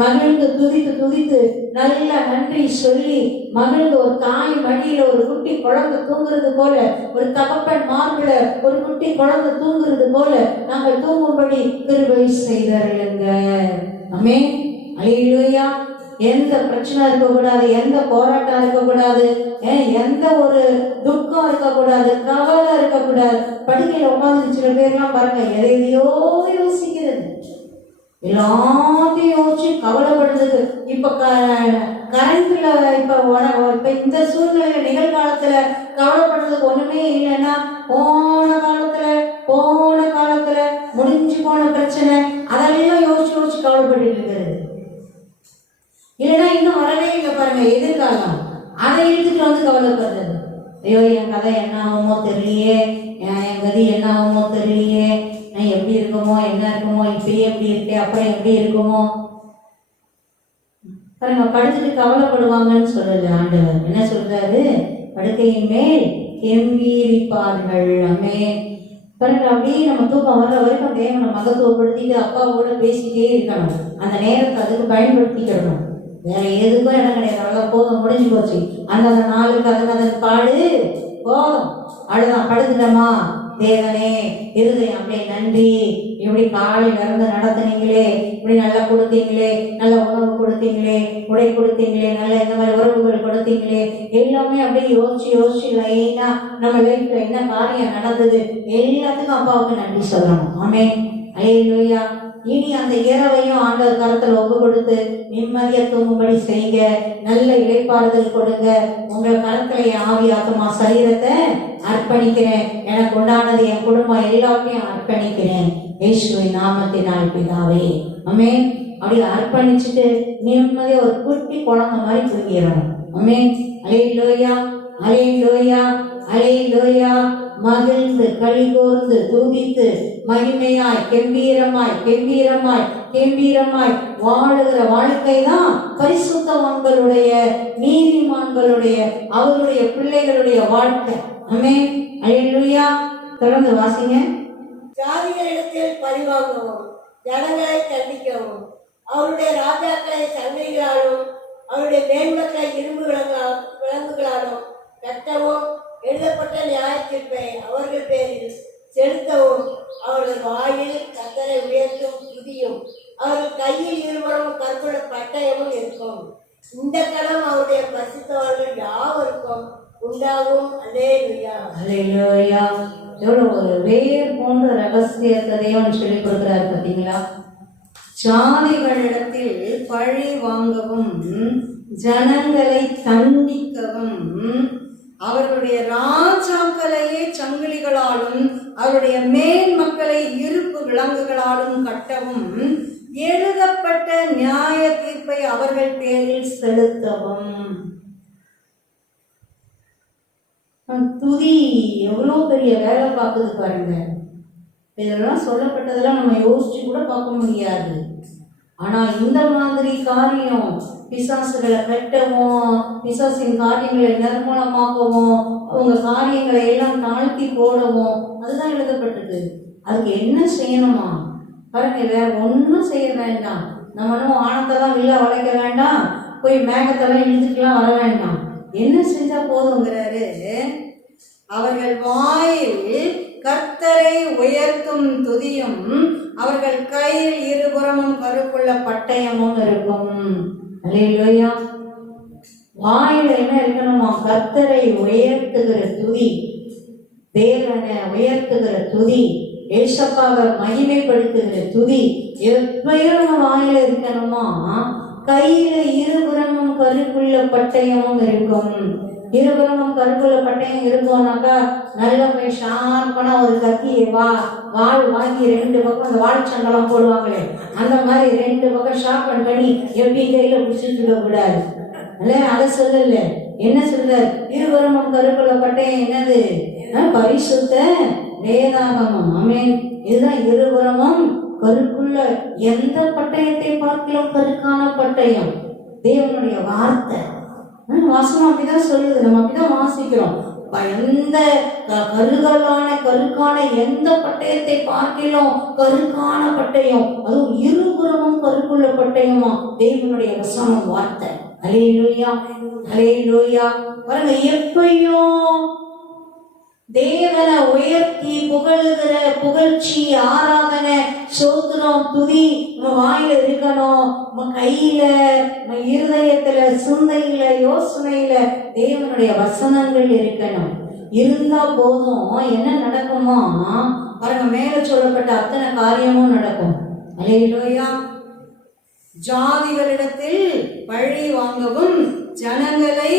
மகிழ்ந்து துதித்து துதித்து நல்ல நன்றி சொல்லி மகிழ்ந்து, ஒரு தாய் மடியில ஒரு குட்டி குழந்தை தூங்குறது போல, ஒரு தகப்பன் மார்பில ஒரு குட்டி குழந்தை தூங்குறது போல நாங்கள் தூங்கும்படி கிருபை செய்தருளுங்க. ஆமென். அல்லேலூயா. எந்த பிரச்சனை இருக்கக்கூடாது, எந்த போராட்டம் இருக்கக்கூடாது, எந்த ஒரு துக்கம் இருக்கக்கூடாது, கவலை இருக்கக்கூடாது. படுக்கையில உட்காந்து சில பேர்லாம் பாருங்க, எதையோ யோசிக்கிறது, எல்லாத்தையும் யோசிச்சு கவலைப்படுறதுக்கு. இப்ப கரண்ட்ல இப்ப இந்த சூழ்நிலையில நிகழ்காலத்துல கவலைப்படுறதுக்கு ஒண்ணுமே இல்லைன்னா, போன காலத்துல முடிஞ்சு போன பிரச்சனை அதெல்லாம் யோசிச்சு யோசிச்சு கவலைப்பட்டு இருக்கிறது. இல்லைன்னா இன்னும் வரவே இல்லை பாருங்க எதிர்காலம், அதை இழுத்துட்டு வந்து கவலைப்படுறது. ஐயோ, என் கதை என்ன ஆகுமோ தெரியலையே, என் கதி என்ன ஆகுமோ தெரியலையே, நான் எப்படி இருக்குமோ என்ன இருக்குமோ, இப்பயே எப்படி இருக்கே அப்புறம் எப்படி இருக்குமோ. பாருங்க, படுத்துட்டு கவலைப்படுவாங்கன்னு சொல்லல ஆண்டவர். என்ன சொல்றாரு? படுக்கையின் மேல் கம்பீரிப்பார்கள். ஆமென். பாருங்க, அப்படியே நம்ம தூக்கம் வர்ற வரைக்கும் தேவனை மகத்துவப்படுத்திட்டு அப்பாவோட பேசிட்டே இருக்கணும். அந்த நேரத்தை அதுக்கு பயன்படுத்திக்கிறணும். வேற எதுக்கும் இடம் கிடையாது. அவ்வளோ போதும், முடிஞ்சு போச்சு. அந்தந்த நாளுக்கு அதன் பாடு போதும், அழுதான். படுத்துட்டோமா, தேவனே இருதயம் அப்படியே நன்றி, இப்படி காலையில இருந்து நடத்துனீங்களே, இப்படி நல்லா கொடுத்தீங்களே, நல்ல உணவு கொடுத்தீங்களே, உடை கொடுத்தீங்களே, நல்ல இந்த மாதிரி உறவுகள் கொடுத்தீங்களே, எல்லாமே அப்படியே யோசிச்சு யோசிச்சு லைனா நம்ம லைஃப்ல என்ன காரியம் நடந்தது எல்லாத்துக்கும் அப்பாவுக்கு நன்றி சொல்லணும். ஆமென். அல்லேலூயா. இனி அந்த இரவையும் ஆண்டவர் கரத்துல ஒப்பு கொடுத்து நிம்மதியா தூங்கும்படி செய்யுங்க. நல்ல இளைப்பாறுதல் கொடுங்க. உங்கள் கரத்துல என் ஆவி ஆத்மா சரீரத்தை அர்ப்பணிக்கிறேன். எனக்கு உண்டானது என் குடும்பம் எல்லாத்தையும் அர்ப்பணிக்கிறேன். இயேசுவின் நாமத்தினால் பிதாவே, ஆமென். அப்படி அர்ப்பணிச்சுட்டு நிம்மதியா ஒரு குட்டி குழந்தை மாதிரி தூங்கிடணும். ஆமென். அல்லேலூயா, அல்லேலூயா, அல்லேலூயா. மகிழ்ந்து களி கூர்ந்து துதித்து மகிமையாய் கம்பீரமாய் கம்பீரமாய் கம்பீரமாய் வாழுகிற வாழ்க்கை தான் பரிசுத்தவான்களுடைய, நீதிமான்களுடைய, அவருடைய பிள்ளைகளுடைய வாழ்க்கை. ஆமென். அல்லேலூயா. தொடர்ந்து வாசிங்க. ஜாதிகளிடத்தில் பழிவாங்கவும், ஜனங்களை கண்டிக்கவும், அவருடைய ராஜாக்களை சங்கைகளாலும் அவருடைய மேன்மக்களை இரும்பு விலங்குகளாலும் கட்டவும், எழுதப்பட்ட நியாய தீர்ப்பை அவர்கள் பேரில் செலுத்தவும், அவர்கள் வாயில் கர்த்தரை உயர்த்தும் துதியும், அவர்கள் கையில் இருவரும் கற்புள்ள பட்டயமும் இருக்கும். இந்த கடம் அவருடைய பரிசுத்தவான்கள் யாவருக்கும் உண்டாகும். அல்லேலூயா, அல்லேலூயா. எவ்வளவு ஒரு வேர் போன்ற ரகசியத்தை தேவன் சொல்லிக் கொடுக்கிறார் பார்த்தீங்களா? ஜாதிகளிடத்தில் பழி வாங்கவும், ஜனங்களை தண்டிக்கவும், அவர்களுடைய ராஜாக்களையே சங்கிலிகளாலும் அவருடைய மேல் மக்களை இருப்பு விலங்குகளாலும் கட்டவும், எழுதப்பட்ட நியாய தீர்ப்பை அவர்கள் பேரில் செலுத்தவும். துதி எவ்வளோ பெரிய வேலை பார்க்குது பாருங்க. இதெல்லாம் சொல்லப்பட்டதெல்லாம் நம்ம யோசிச்சு கூட பார்க்க முடியாது. ஆனா இந்த மாதிரி காரியம், பிசாசுகளை கட்டவும், பிசாசின் காரியங்களை நிர்மூலமாக்கவும், அவங்க காரியங்களை எல்லாம் தாழ்த்தி போடவும், அதுதான் எழுதப்பட்டது. அதுக்கு என்ன செய்யணுமா பாருங்க, வேற ஒன்றும் செய்ய வேண்டாம். நம்மளும் வானத்தெல்லாம் வில்ல வளைக்க வேண்டாம், போய் மேகத்தெல்லாம் இழுத்துட்டுலாம் வர வேண்டாம். என்ன செஞ்சா போதுங்கிறாரு? அவர்கள் வாயில் கர்த்தரை உயர்த்தும் துதியும், அவர்கள் கையில் இருபுறமும் கருக்குள்ள பட்டயமும் இருக்கும். அல்லேலூயா. வாயில என்ன இருக்கணுமா? கர்த்தரை உயர்த்துகிற துதி, தேவனை உயர்த்துகிற துதி, ஏசப்பாவை மகிமைப்படுத்துகிற துதி எப்பயும் நம்ம வாயில இருக்கணுமா? கையில இருபுறமும் கருக்குள்ள பட்டயமும் இருக்கும். இருபுறமும் கருக்குள்ள பட்டயம் இருக்கும்னாக்கா நல்ல போய் ஷார்ப்பான ஒரு கத்தியை வாள் வாங்கி ரெண்டு பக்கம் அந்த வாழை சண்டெல்லாம் போடுவாங்களே, அந்த மாதிரி ரெண்டு பக்கம் ஷார்பன் பண்ணி எப்படி கையில பிடிச்சிட்டு இருக்க கூடாது. அல்ல, அதை சொல்லல. என்ன சொல்ற? இருபுறமும் கருக்குள்ள பட்டயம் என்னது? பரிசுத்த வேதாகமம். ஆமென். இதுதான் இருபுறமும் கருக்குள்ள. எந்த பட்டயத்தை பார்க்கலாம்? கருக்கான பட்டயம் தேவனுடைய வார்த்தை. வாசனம் அப்படிதான் சொல்லுது, நம்ம அப்படிதான் வாசிக்கிறோம். எந்த கருக்கான எந்த பட்டயத்தை பார்க்கலாம்? கருக்கான பட்டயம், அதுவும் இருபுறமும் கருக்குள்ள பட்டயமா தேவனுடைய வசனம் வார்த்தை. அல்லேலூயா, அல்லேலூயா. பாருங்க, எப்பயும் தேவனை உயர்த்தி புகழுகிற புகழ்ச்சி, ஆராதனை, சோத்திரம், துதி நம்ம வாயில இருக்கணும். நம்ம கையில, நம்ம இருதயத்துல, சிந்தையில, யோசனையில தேவனுடைய வசனங்கள் இருக்கணும். இருந்தா போதும். என்ன நடக்குமா? பாருங்க, மேல சொல்லப்பட்ட அத்தனை காரியமும் நடக்கும். அல்லேலூயா. ஜாதிகளிடத்தில் பழி வாங்கவும், ஜனங்களை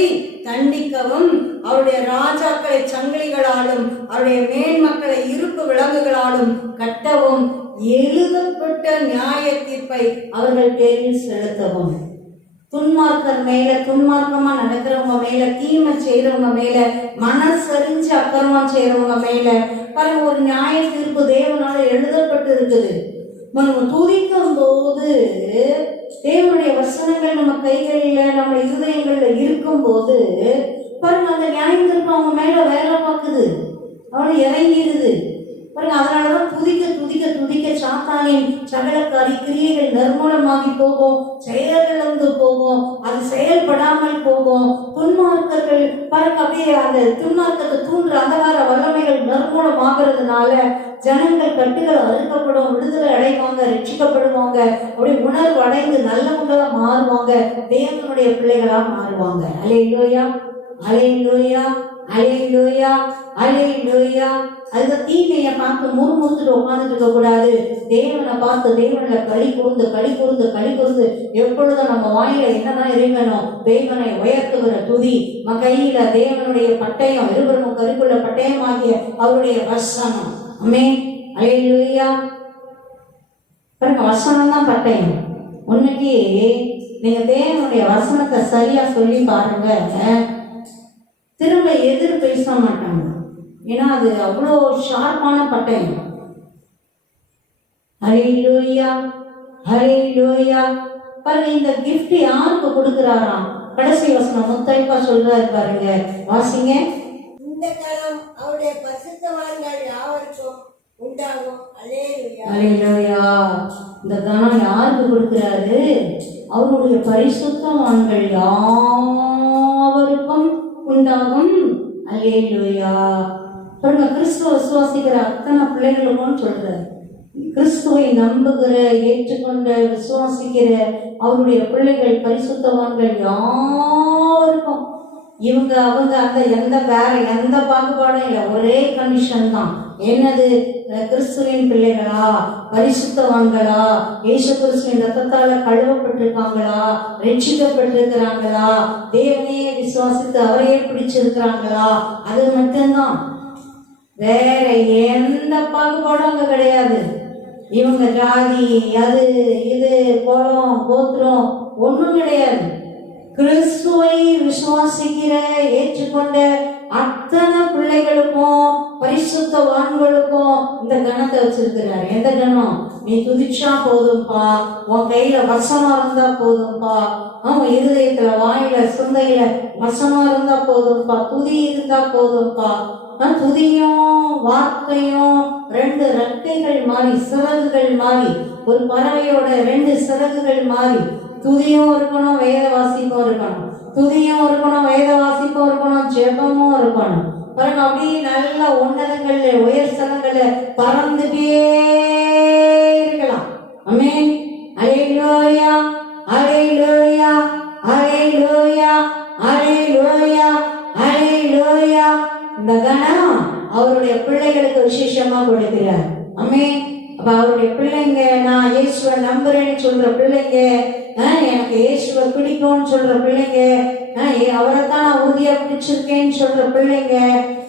தண்டிக்கவும், அவருடைய ராஜாக்களை சங்கிலிகளாலும் அவருடைய மேன்மக்களை இருப்பு விலங்குகளாலும் கட்டவும், எழுதப்பட்ட நியாய தீர்ப்பை அவர்கள் பேரில் செலுத்தவும். துன்மார்க்கர் மேல, துன்மார்க்கமா நடக்கிறவங்க மேல, தீமை செய்யறவங்க மேல, மனசரிஞ்சு அக்கிரமம் செய்யறவங்க மேல பாருங்க ஒரு நியாய தீர்ப்பு தேவனால எழுதப்பட்டு இருக்குது. நம்ம துதிக்கும் போது தேவனுடைய வசனங்கள் நம்ம கைகளில், நம்ம இருதயங்கள்ல இருக்கும் போது பாருங்க அந்த நியாயம் தீர்ப்பு அவங்க மேல வேலை பார்க்குது, அவனை இறங்கிடுது. பாருங்க, அதனாலதான் துதிக்க துதிக்க துதிக்க சாத்தானின் சகலக்காரி கிரியைகள் நிர்மூலமாகி போகும், செயலிழந்து போகும், அது செயல்படாமல் போகும். துன்மார்க்கர்கள் பாருங்க அப்படியே அந்த துன்மார்க்கத்தை தூண்டுற அந்தகார வல்லமைகள் நிர்மூலமாகிறதுனால ஜனங்கள் கட்டுகள் அறுக்கப்படும், விடுதலை அடைவாங்க, ரட்சிக்கப்படுவாங்க, அப்படி உணர்வு அடைந்து நல்லவங்களா மாறுவாங்க, தேவனுடைய பிள்ளைகளா மாறுவாங்க. அல்லேலூயா, அல்லேலூயா, அல்லேலூயா, அல்லேலூயா. அதுக்கு தீமையை பார்த்து முறுமுறுத்துட்டு உட்காந்துட்டு இருக்க கூடாது. தேவனை பார்த்து தேவனை களி கூர்ந்து எப்பொழுதும் நம்ம வாயில என்னதான் இருக்கணும்? தேவனை உயர்த்துகிற துதி, கையில தேவனுடைய பட்டயம், இருவரும் கருக்குள்ள பட்டயமாகிய அவருடைய வசனம். ஆமென், அல்லேலூயா. பாருங்க, வசனம் தான் பட்டயம். உன்னைக்கு நீங்க தேவனுடைய வசனத்தை சரியா சொல்லி பாருங்க, திரும்ப எதிர் பேச மாட்டாங்க. ஏன்னா அது அவ்வளோ ஷார்ப்பான பட்டயம். ஹல்லேலூயா, ஹல்லேலூயா. பாருங்க, இந்த கிஃப்ட் யாருக்கு கொடுக்கிறாராம்? கடைசி வசனம் முத்தைப்பா சொல்றாரு பாருங்க, வாசிங்க. இந்த கணம் அவருடைய பரிசுத்தவான்கள் யாவருக்கும் உண்டாகும். அல்லேலூயா, அல்லேலூயா. இந்த கணம் யாருக்கு கொடுக்கிறாரு? அவருடைய பரிசுத்தவான்கள் யாவருக்கும் உண்டாகும். அல்லேலூயா. பாருங்க, கிறிஸ்துவ விசுவாசிக்கிற அத்தனை பிள்ளைகளுக்கும் சொல்றாரு. கிறிஸ்துவை நம்புகிற, ஏற்றுக்கொண்ட, விசுவாசிக்கிற அவருடைய பிள்ளைகள், பரிசுத்தவான்கள் யாருக்கும் இவங்க அவங்க அந்த வேற எந்த பாகுபாடும் இல்லை, ஒரே கண்டிஷன் தான். என்னது? கிறிஸ்துவின் பிள்ளைகளா, பரிசுத்தவான்களா, இயேசு கிறிஸ்துவின் ரத்தத்தால கழுவப்பட்டிருக்காங்களா, ரட்சிக்கப்பட்டிருக்கிறாங்களா, தேவனையே விசுவாசித்து அவரையே பிடிச்சிருக்கிறாங்களா, அது மட்டும்தான். வேற எந்த பாகுபாடும் அங்க கிடையாது. இவங்க ஜாதி, அது இது, குலம், கோத்திரம் ஒன்றும் கிடையாது. கிறிஸ்துவை விசுவாசிக்கிற, ஏற்றுக்கொண்ட அத்தனை பிள்ளைகளுக்கும், பரிசுத்தவான்களுக்கும் இந்த கணத்தை வச்சிருக்கிறார். எந்த கணம்? நீ துதிச்சா போதும்பா, உன் கையில வசனம் இருந்தா போதும்பா, அவன் இருதயத்துல, வாயில, சிந்தையில வசனம் இருந்தா போதும்பா, துதி இருந்தா போதும்பா. துதியும் வார்த்தையும் ரெண்டு ரெக்கைகள் மாறி, சிறகுகள் மாறி, ஒரு பறவையோட ரெண்டு சிறகுகள் மாறி, துதியும் இருக்கணும், வேத வாசிப்பும் இருக்கணும், துதியும் இருக்கணும், வேத வாசிப்பும் இருக்கணும், ஜெபமும் இருக்கணும். பாருங்க, அப்படியே நல்ல உன்னதங்கள்ல, உயர் ஸ்தலங்கள்ல பறந்துட்டே இருக்க ஆமென். அல்லேலூயா, அல்லேலூயா, அல்லேலூயா, அல்லேலூயா, அல்லேலூயா. இந்த கணம் அவருடைய பிள்ளைகளுக்கு விசேஷமா கொடுக்கிறார். ஆமென். அப்ப அவருடைய பிள்ளைங்க, நான் இயேசுவை நம்புறேன்னு சொல்ற பிள்ளைங்க, எனக்கு இயேசுவை பிடிக்கும்னு சொல்ற பிள்ளைங்க, அவரைத்தான் நான் உறுதியா பிடிச்சிருக்கேன்னு சொல்ற பிள்ளைங்க,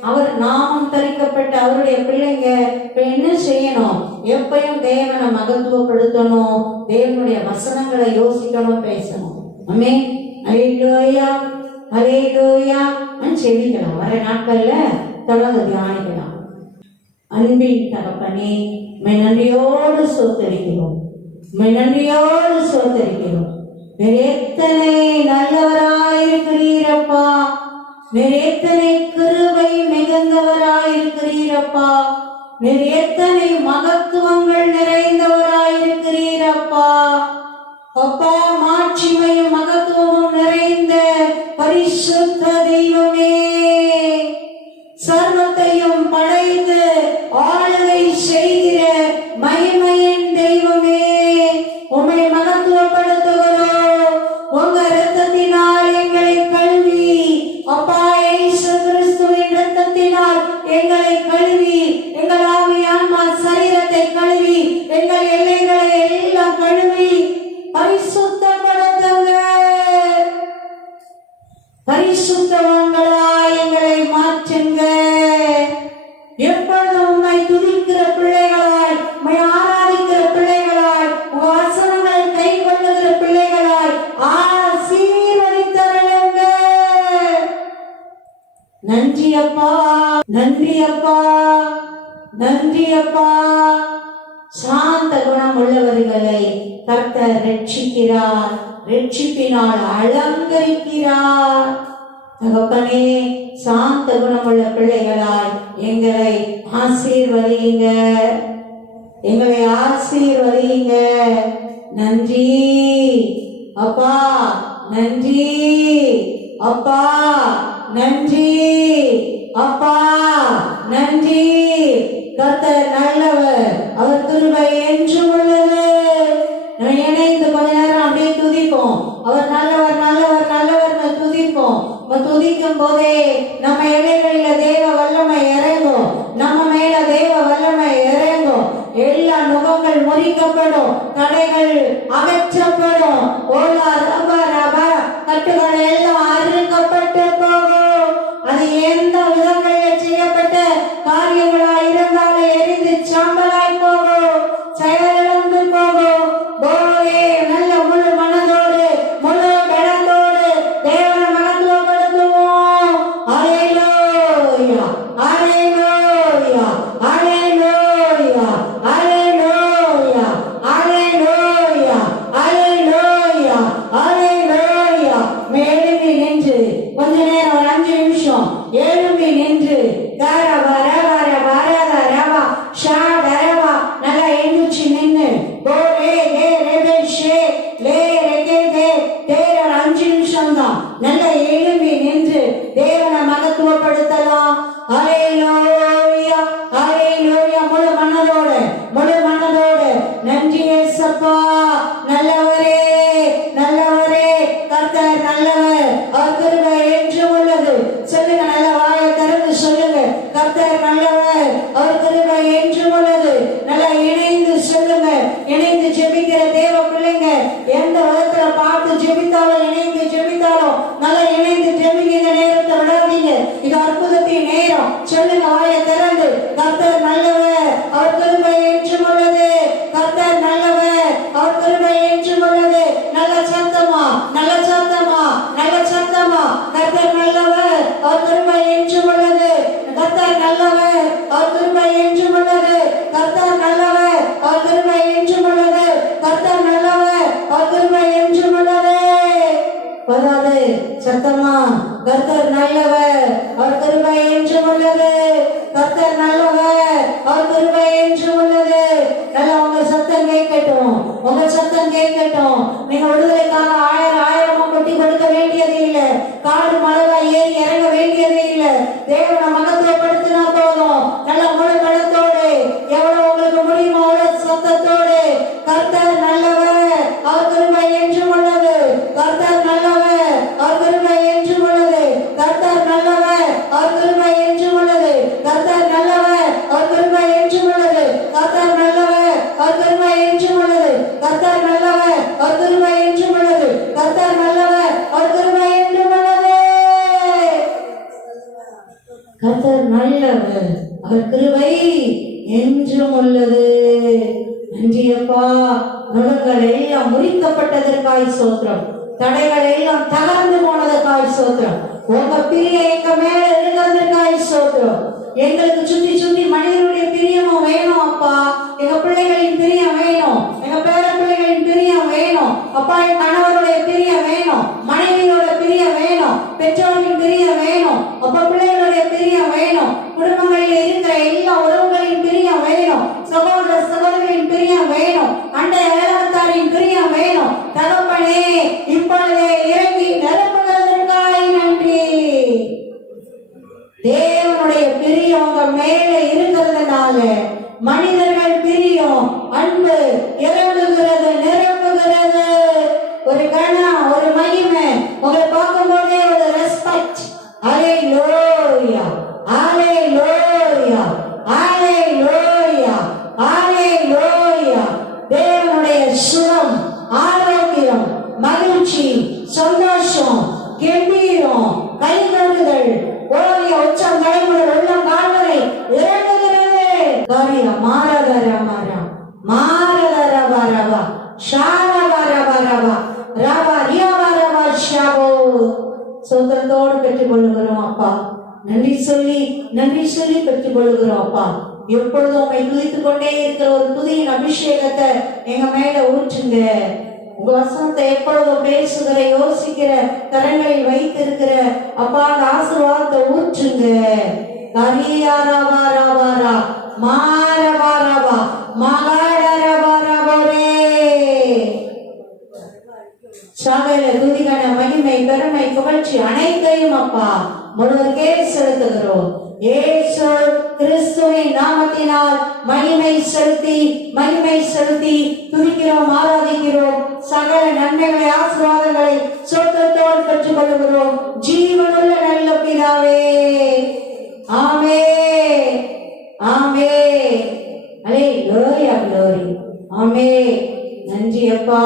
அவர் நாமம் தரிக்கப்பட்ட அவருடைய பிள்ளைங்க இப்ப என்ன செய்யணும்? எப்பயும் தேவனை மகத்துவப்படுத்தணும், தேவனுடைய வசனங்களை யோசிக்கணும், பேசணும். ஆமென். அல்லேலூயா, அல்லேலூயா. செவிக்கலாம். வர நாட்கள்ல தொடர்ந்து தியானிக்கலாம். அன்பின் தகப்பனே, உம்மை நன்றியோடு சோத்தரிக்கிறோம், உம்மை நன்றியோடு சோத்தரிக்கிறோம். வேற எத்தனை நல்லவராயிருக்கிறீரப்பா, வேற எத்தனை கிருபை மிகுந்தவராயிருக்கிறீரப்பா, வேற எத்தனை மகத்துவங்கள் நிறைந்தவராயிருக்கிறீரப்பா. அப்பா, மாட்சிமையும் மகத்துவமும் நிறைந்த பரிசுத்த தெய்வமே, சர்வத்தையும் படைத்து ஆளுகை செய்கிற மகிமையின் தெய்வமே, உம்மை மகத்துவப்படுத்துகிறோம். உங்க இரத்தத்தினால் எங்களை கழுவி, அப்பா இயேசு கிறிஸ்துவின் இரத்தத்தினால் எங்களை கழுவி, எங்கள் ஆவி ஆன்மா சரீரத்தை கழுவி, எங்கள் எல்லைகளை எல்லாம் கழுவி பரிசுத்தப்படுத்துங்க. பரிசுத்தவான்களாய் எங்களை மாற்றுங்க. எப்பொழுதும் உம்மை துதிக்கிற பிள்ளைகளாய், உம்மை ஆராதிக்கிற பிள்ளைகளாய், வசனங்களை கை கொள்ளுகிற பிள்ளைகளாய் ஆசீர்வதித்தருளுங்க. நன்றி அப்பா, நன்றி அப்பா, நன்றி அப்பா. சாந்த குணம் உள்ளவர்களை கர்த்தர் ரட்சிக்கிறார், ரட்சிப்பினால் அலங்கரிக்கிறார். தகப்பனே, சாந்த குணமுள்ள பிள்ளைகளாய் எங்களை ஆசீர்வதியுங்க, எங்களை ஆசீர்வதியுங்க. நன்றி அப்பா, நன்றி அப்பா, நன்றி அப்பா, நன்றி. கர்த்தர் நல்லவர், அவர் கிருபை என்றும் உள்ளது. இணைந்து கொஞ்ச நேரம் அப்படியே துதிப்போம். அவர் நல்லவர், நல்லவர், நல்லவர் துதிப்போம். துதிக்கும் போதே நம்ம எல்லைகளில தேவ வல்லமை இறங்கும், நம்ம மேல தேவ வல்லமை இறங்கும். எல்லா நுகங்கள் முறிக்கப்படும், தடைகள் அகற்றப்படும், கட்டுகள் எல்லாம் அறுக்கப்பட்டு போகும். அது எந்த விதங்களில் செய்யப்பட்ட காரியங்களா இருந்தாலும் எரிந்து சாம்பலாய் போகும், செயலிழந்து போகும். நல்ல முழு மனதோடு முழு பலத்தோடு தேவனை மகத்துவப்படுத்துவோம். அல்லேலூயா, அல்லேலூயா, அல்லேலூயா, அல்லேலூயா, அல்லேலூயா, அல்லேலூயா, அல்லேலூயா. எழும்பி நின்று கொஞ்ச நேரம், ஒரு 5 நிமிஷம் எழும்பி நின்று நல்லா எழுந்துச்சு நின்று ஒரு 5 நிமிஷம் தான் நல்லா எழும்பி நின்று தேவனை மகத்துவப்படுத்தலாம். அல்லேலூயா, அல்லேலூயா. முழு மனதோடு, முழு மனதோடு நன்றி இயேசப்பா, நல்லவரே, நல்லவரே. கர்த்தர் நல்லவர், அவர் கிருபை என்றும் உள்ளது. சொல்லுங்க, நல்ல வாயை திறந்து சொல்லுங்க, கர்த்தர் நல்லவர், அவர் கிருபை என்றும் உள்ளது. நல்லா இணைந்து சொல்லுங்க. இணைந்து ஜெபிக்கிற தேவ பிள்ளைங்க எந்த விதத்துல பார்த்து ஜெபித்தாலும், இணைந்து ஜெபித்தாலும் நல்லா இணைந்து ஜெபிங்க. இந்த நேரத்தை விடாதீங்க, இது அற்புதத்தின் நேரம். சொல்லுங்க வாயை திறந்து, கர்த்தர் நல்லவர், அவர் கிருபை என்றும் உள்ளது. கர்த்தர் நல்லவர், அவர் கிருபை என்றும் உள்ளது. நல்ல சத்தமா, நல்ல சத்தமா, நல்ல சத்தமா. கர்த்தர் நல்லவர், அவர் கிருபை என்றும் உள்ளது. கர்த்தர் நல்லவர், அவர் கிருபை என்றும் உள்ளது. கர்த்தர் நல்லவர், அவர் கிருபை என்றும் உள்ளது. கர்த்தர் நல்லவர், அவர் கிருபை என்றும் உள்ளது. வராது சத்தமா, கர்த்தர் நல்லவர், அவர் கிருபை என்றும் உள்ளது. கர்த்தர் நல்லவர், அவர் கிருபை என்றும் உள்ளது. நல்லா உங்க சத்தம் கேட்கட்டும், உங்க சத்தம் கேட்கட்டும். நீங்க விடுதலைக்காக ஆயிரமா கொட்டி கொடுக்க வேண்டியது இல்லை, காடு மலைவா ஏறி இறங்க வேண்டியது இல்லை. தேவனை மகத்துவப்படுத்தினா போதும். நல்ல முழு பலத்தோடு, எவ்வளவு உங்களுக்கு முடியுமோ அவ்வளவு சத்தத்தோடு கர்த்தர் அவர் கிருபை என்றும் உள்ளது. நன்றி அப்பா. நுகங்கள் எல்லாம் முறிக்கப்பட்டதற்காய் சோத்திரம். தடைகள் எல்லாம் தகர்ந்து போனதற்காய் சோத்திரம். உங்க பிரிய எங்க மேல இருக்கிறதற்காய் சோத்திரம். எங்களுக்கு சுத்தி சுத்தி மனிதனுடைய பிரியமும் வேணும் அப்பா. எங்க பிள்ளைகளின் பிரியம் வேணும், எங்க பேர பிள்ளைகளின் பிரியம் வேணும் அப்பா. என் கணவருடைய பிரியம் வேணும், மனைவியோட பிரியம் வேணும், பெற்றோரின் பிரியம் வேணும் அப்பா. பிள்ளைகளுடைய பிரியம் வேணும், குடும்பங்களில் இருக்கிற எல்லா உறவுகளின் பிரியம் வேணும், சகோதர சகோதரிகளின் பிரியம் வேணும், அண்டை அயலகத்தாரின் பிரியம் வேணும். தகப்பனே, இப்பொழுதே இறங்கி நிரப்புகிறதற்காய் நன்றி. தேவனுடைய பிரியம் உங்க மேல இருக்கிறதுனால மனிதர்கள் பிரியம், அன்பு இறங்குகிறது, நிரப்புகிறது. ஒரு கணம், ஒரு மகிமை உங்களை பார்க்கும் போதே ஒரு ரெஸ்பெக்ட். ஹல்லேலூயா, ஹல்லேலூயா, ஹல்லேலூயா, ஹல்லேலூயா. தேவனுடைய சுகம், ஆரோக்கியம், மகிழ்ச்சி, சந்தோஷம், கம்பீரம், கைதொடுதல், ஓரிய உச்சம் தலைமுறை உள்ளம் கால்வரை இறங்குகிறது. காரியம் மாரதரமரா மாரதரபரபா ஷாரபரபரபா ரபா ரியபரபா ஷாபோ. சோதரத்தோடு பெற்றுக் கொள்ளுகிறோம் அப்பா. நன்றி சொல்லி பெற்றுக் கொள்ளுகிறோம் அப்பா. எப்பொழுதும் உண்மை துதித்துக் கொண்டே இருக்கிற ஒரு துதியின் அபிஷேகத்தை எங்க மேல ஊற்றுங்க. உங்க வசனத்தை எப்பொழுதும் பேசுகிற, யோசிக்கிற, கரங்களில் வைத்திருக்கிற அப்பா, அந்த ஆசீர்வாதத்தை ஊற்றுங்க. கரியாரவாரவாரா மாரவாரவா மகாரவாரவரே. சகல துதிகன மகிமை, பெருமை, புகழ்ச்சி அனைத்தையும் அப்பா முழுவதுக்கே செலுத்துகிறோம். இயேசு கிறிஸ்துவின் நாமத்தினால் மகிமை செலுத்தி துதிக்கிறோம், ஆராதிக்கிறோம். சகல நன்மைகளை, ஆசீர்வாதங்களை சொந்தத்தோடு பெற்றுக் கொள்கிறோம். ஜீவனுள்ள நல்ல பிதாவே, ஆமென், ஆமென். அல்லேலூயா, glory. ஆமென். நன்றி அப்பா.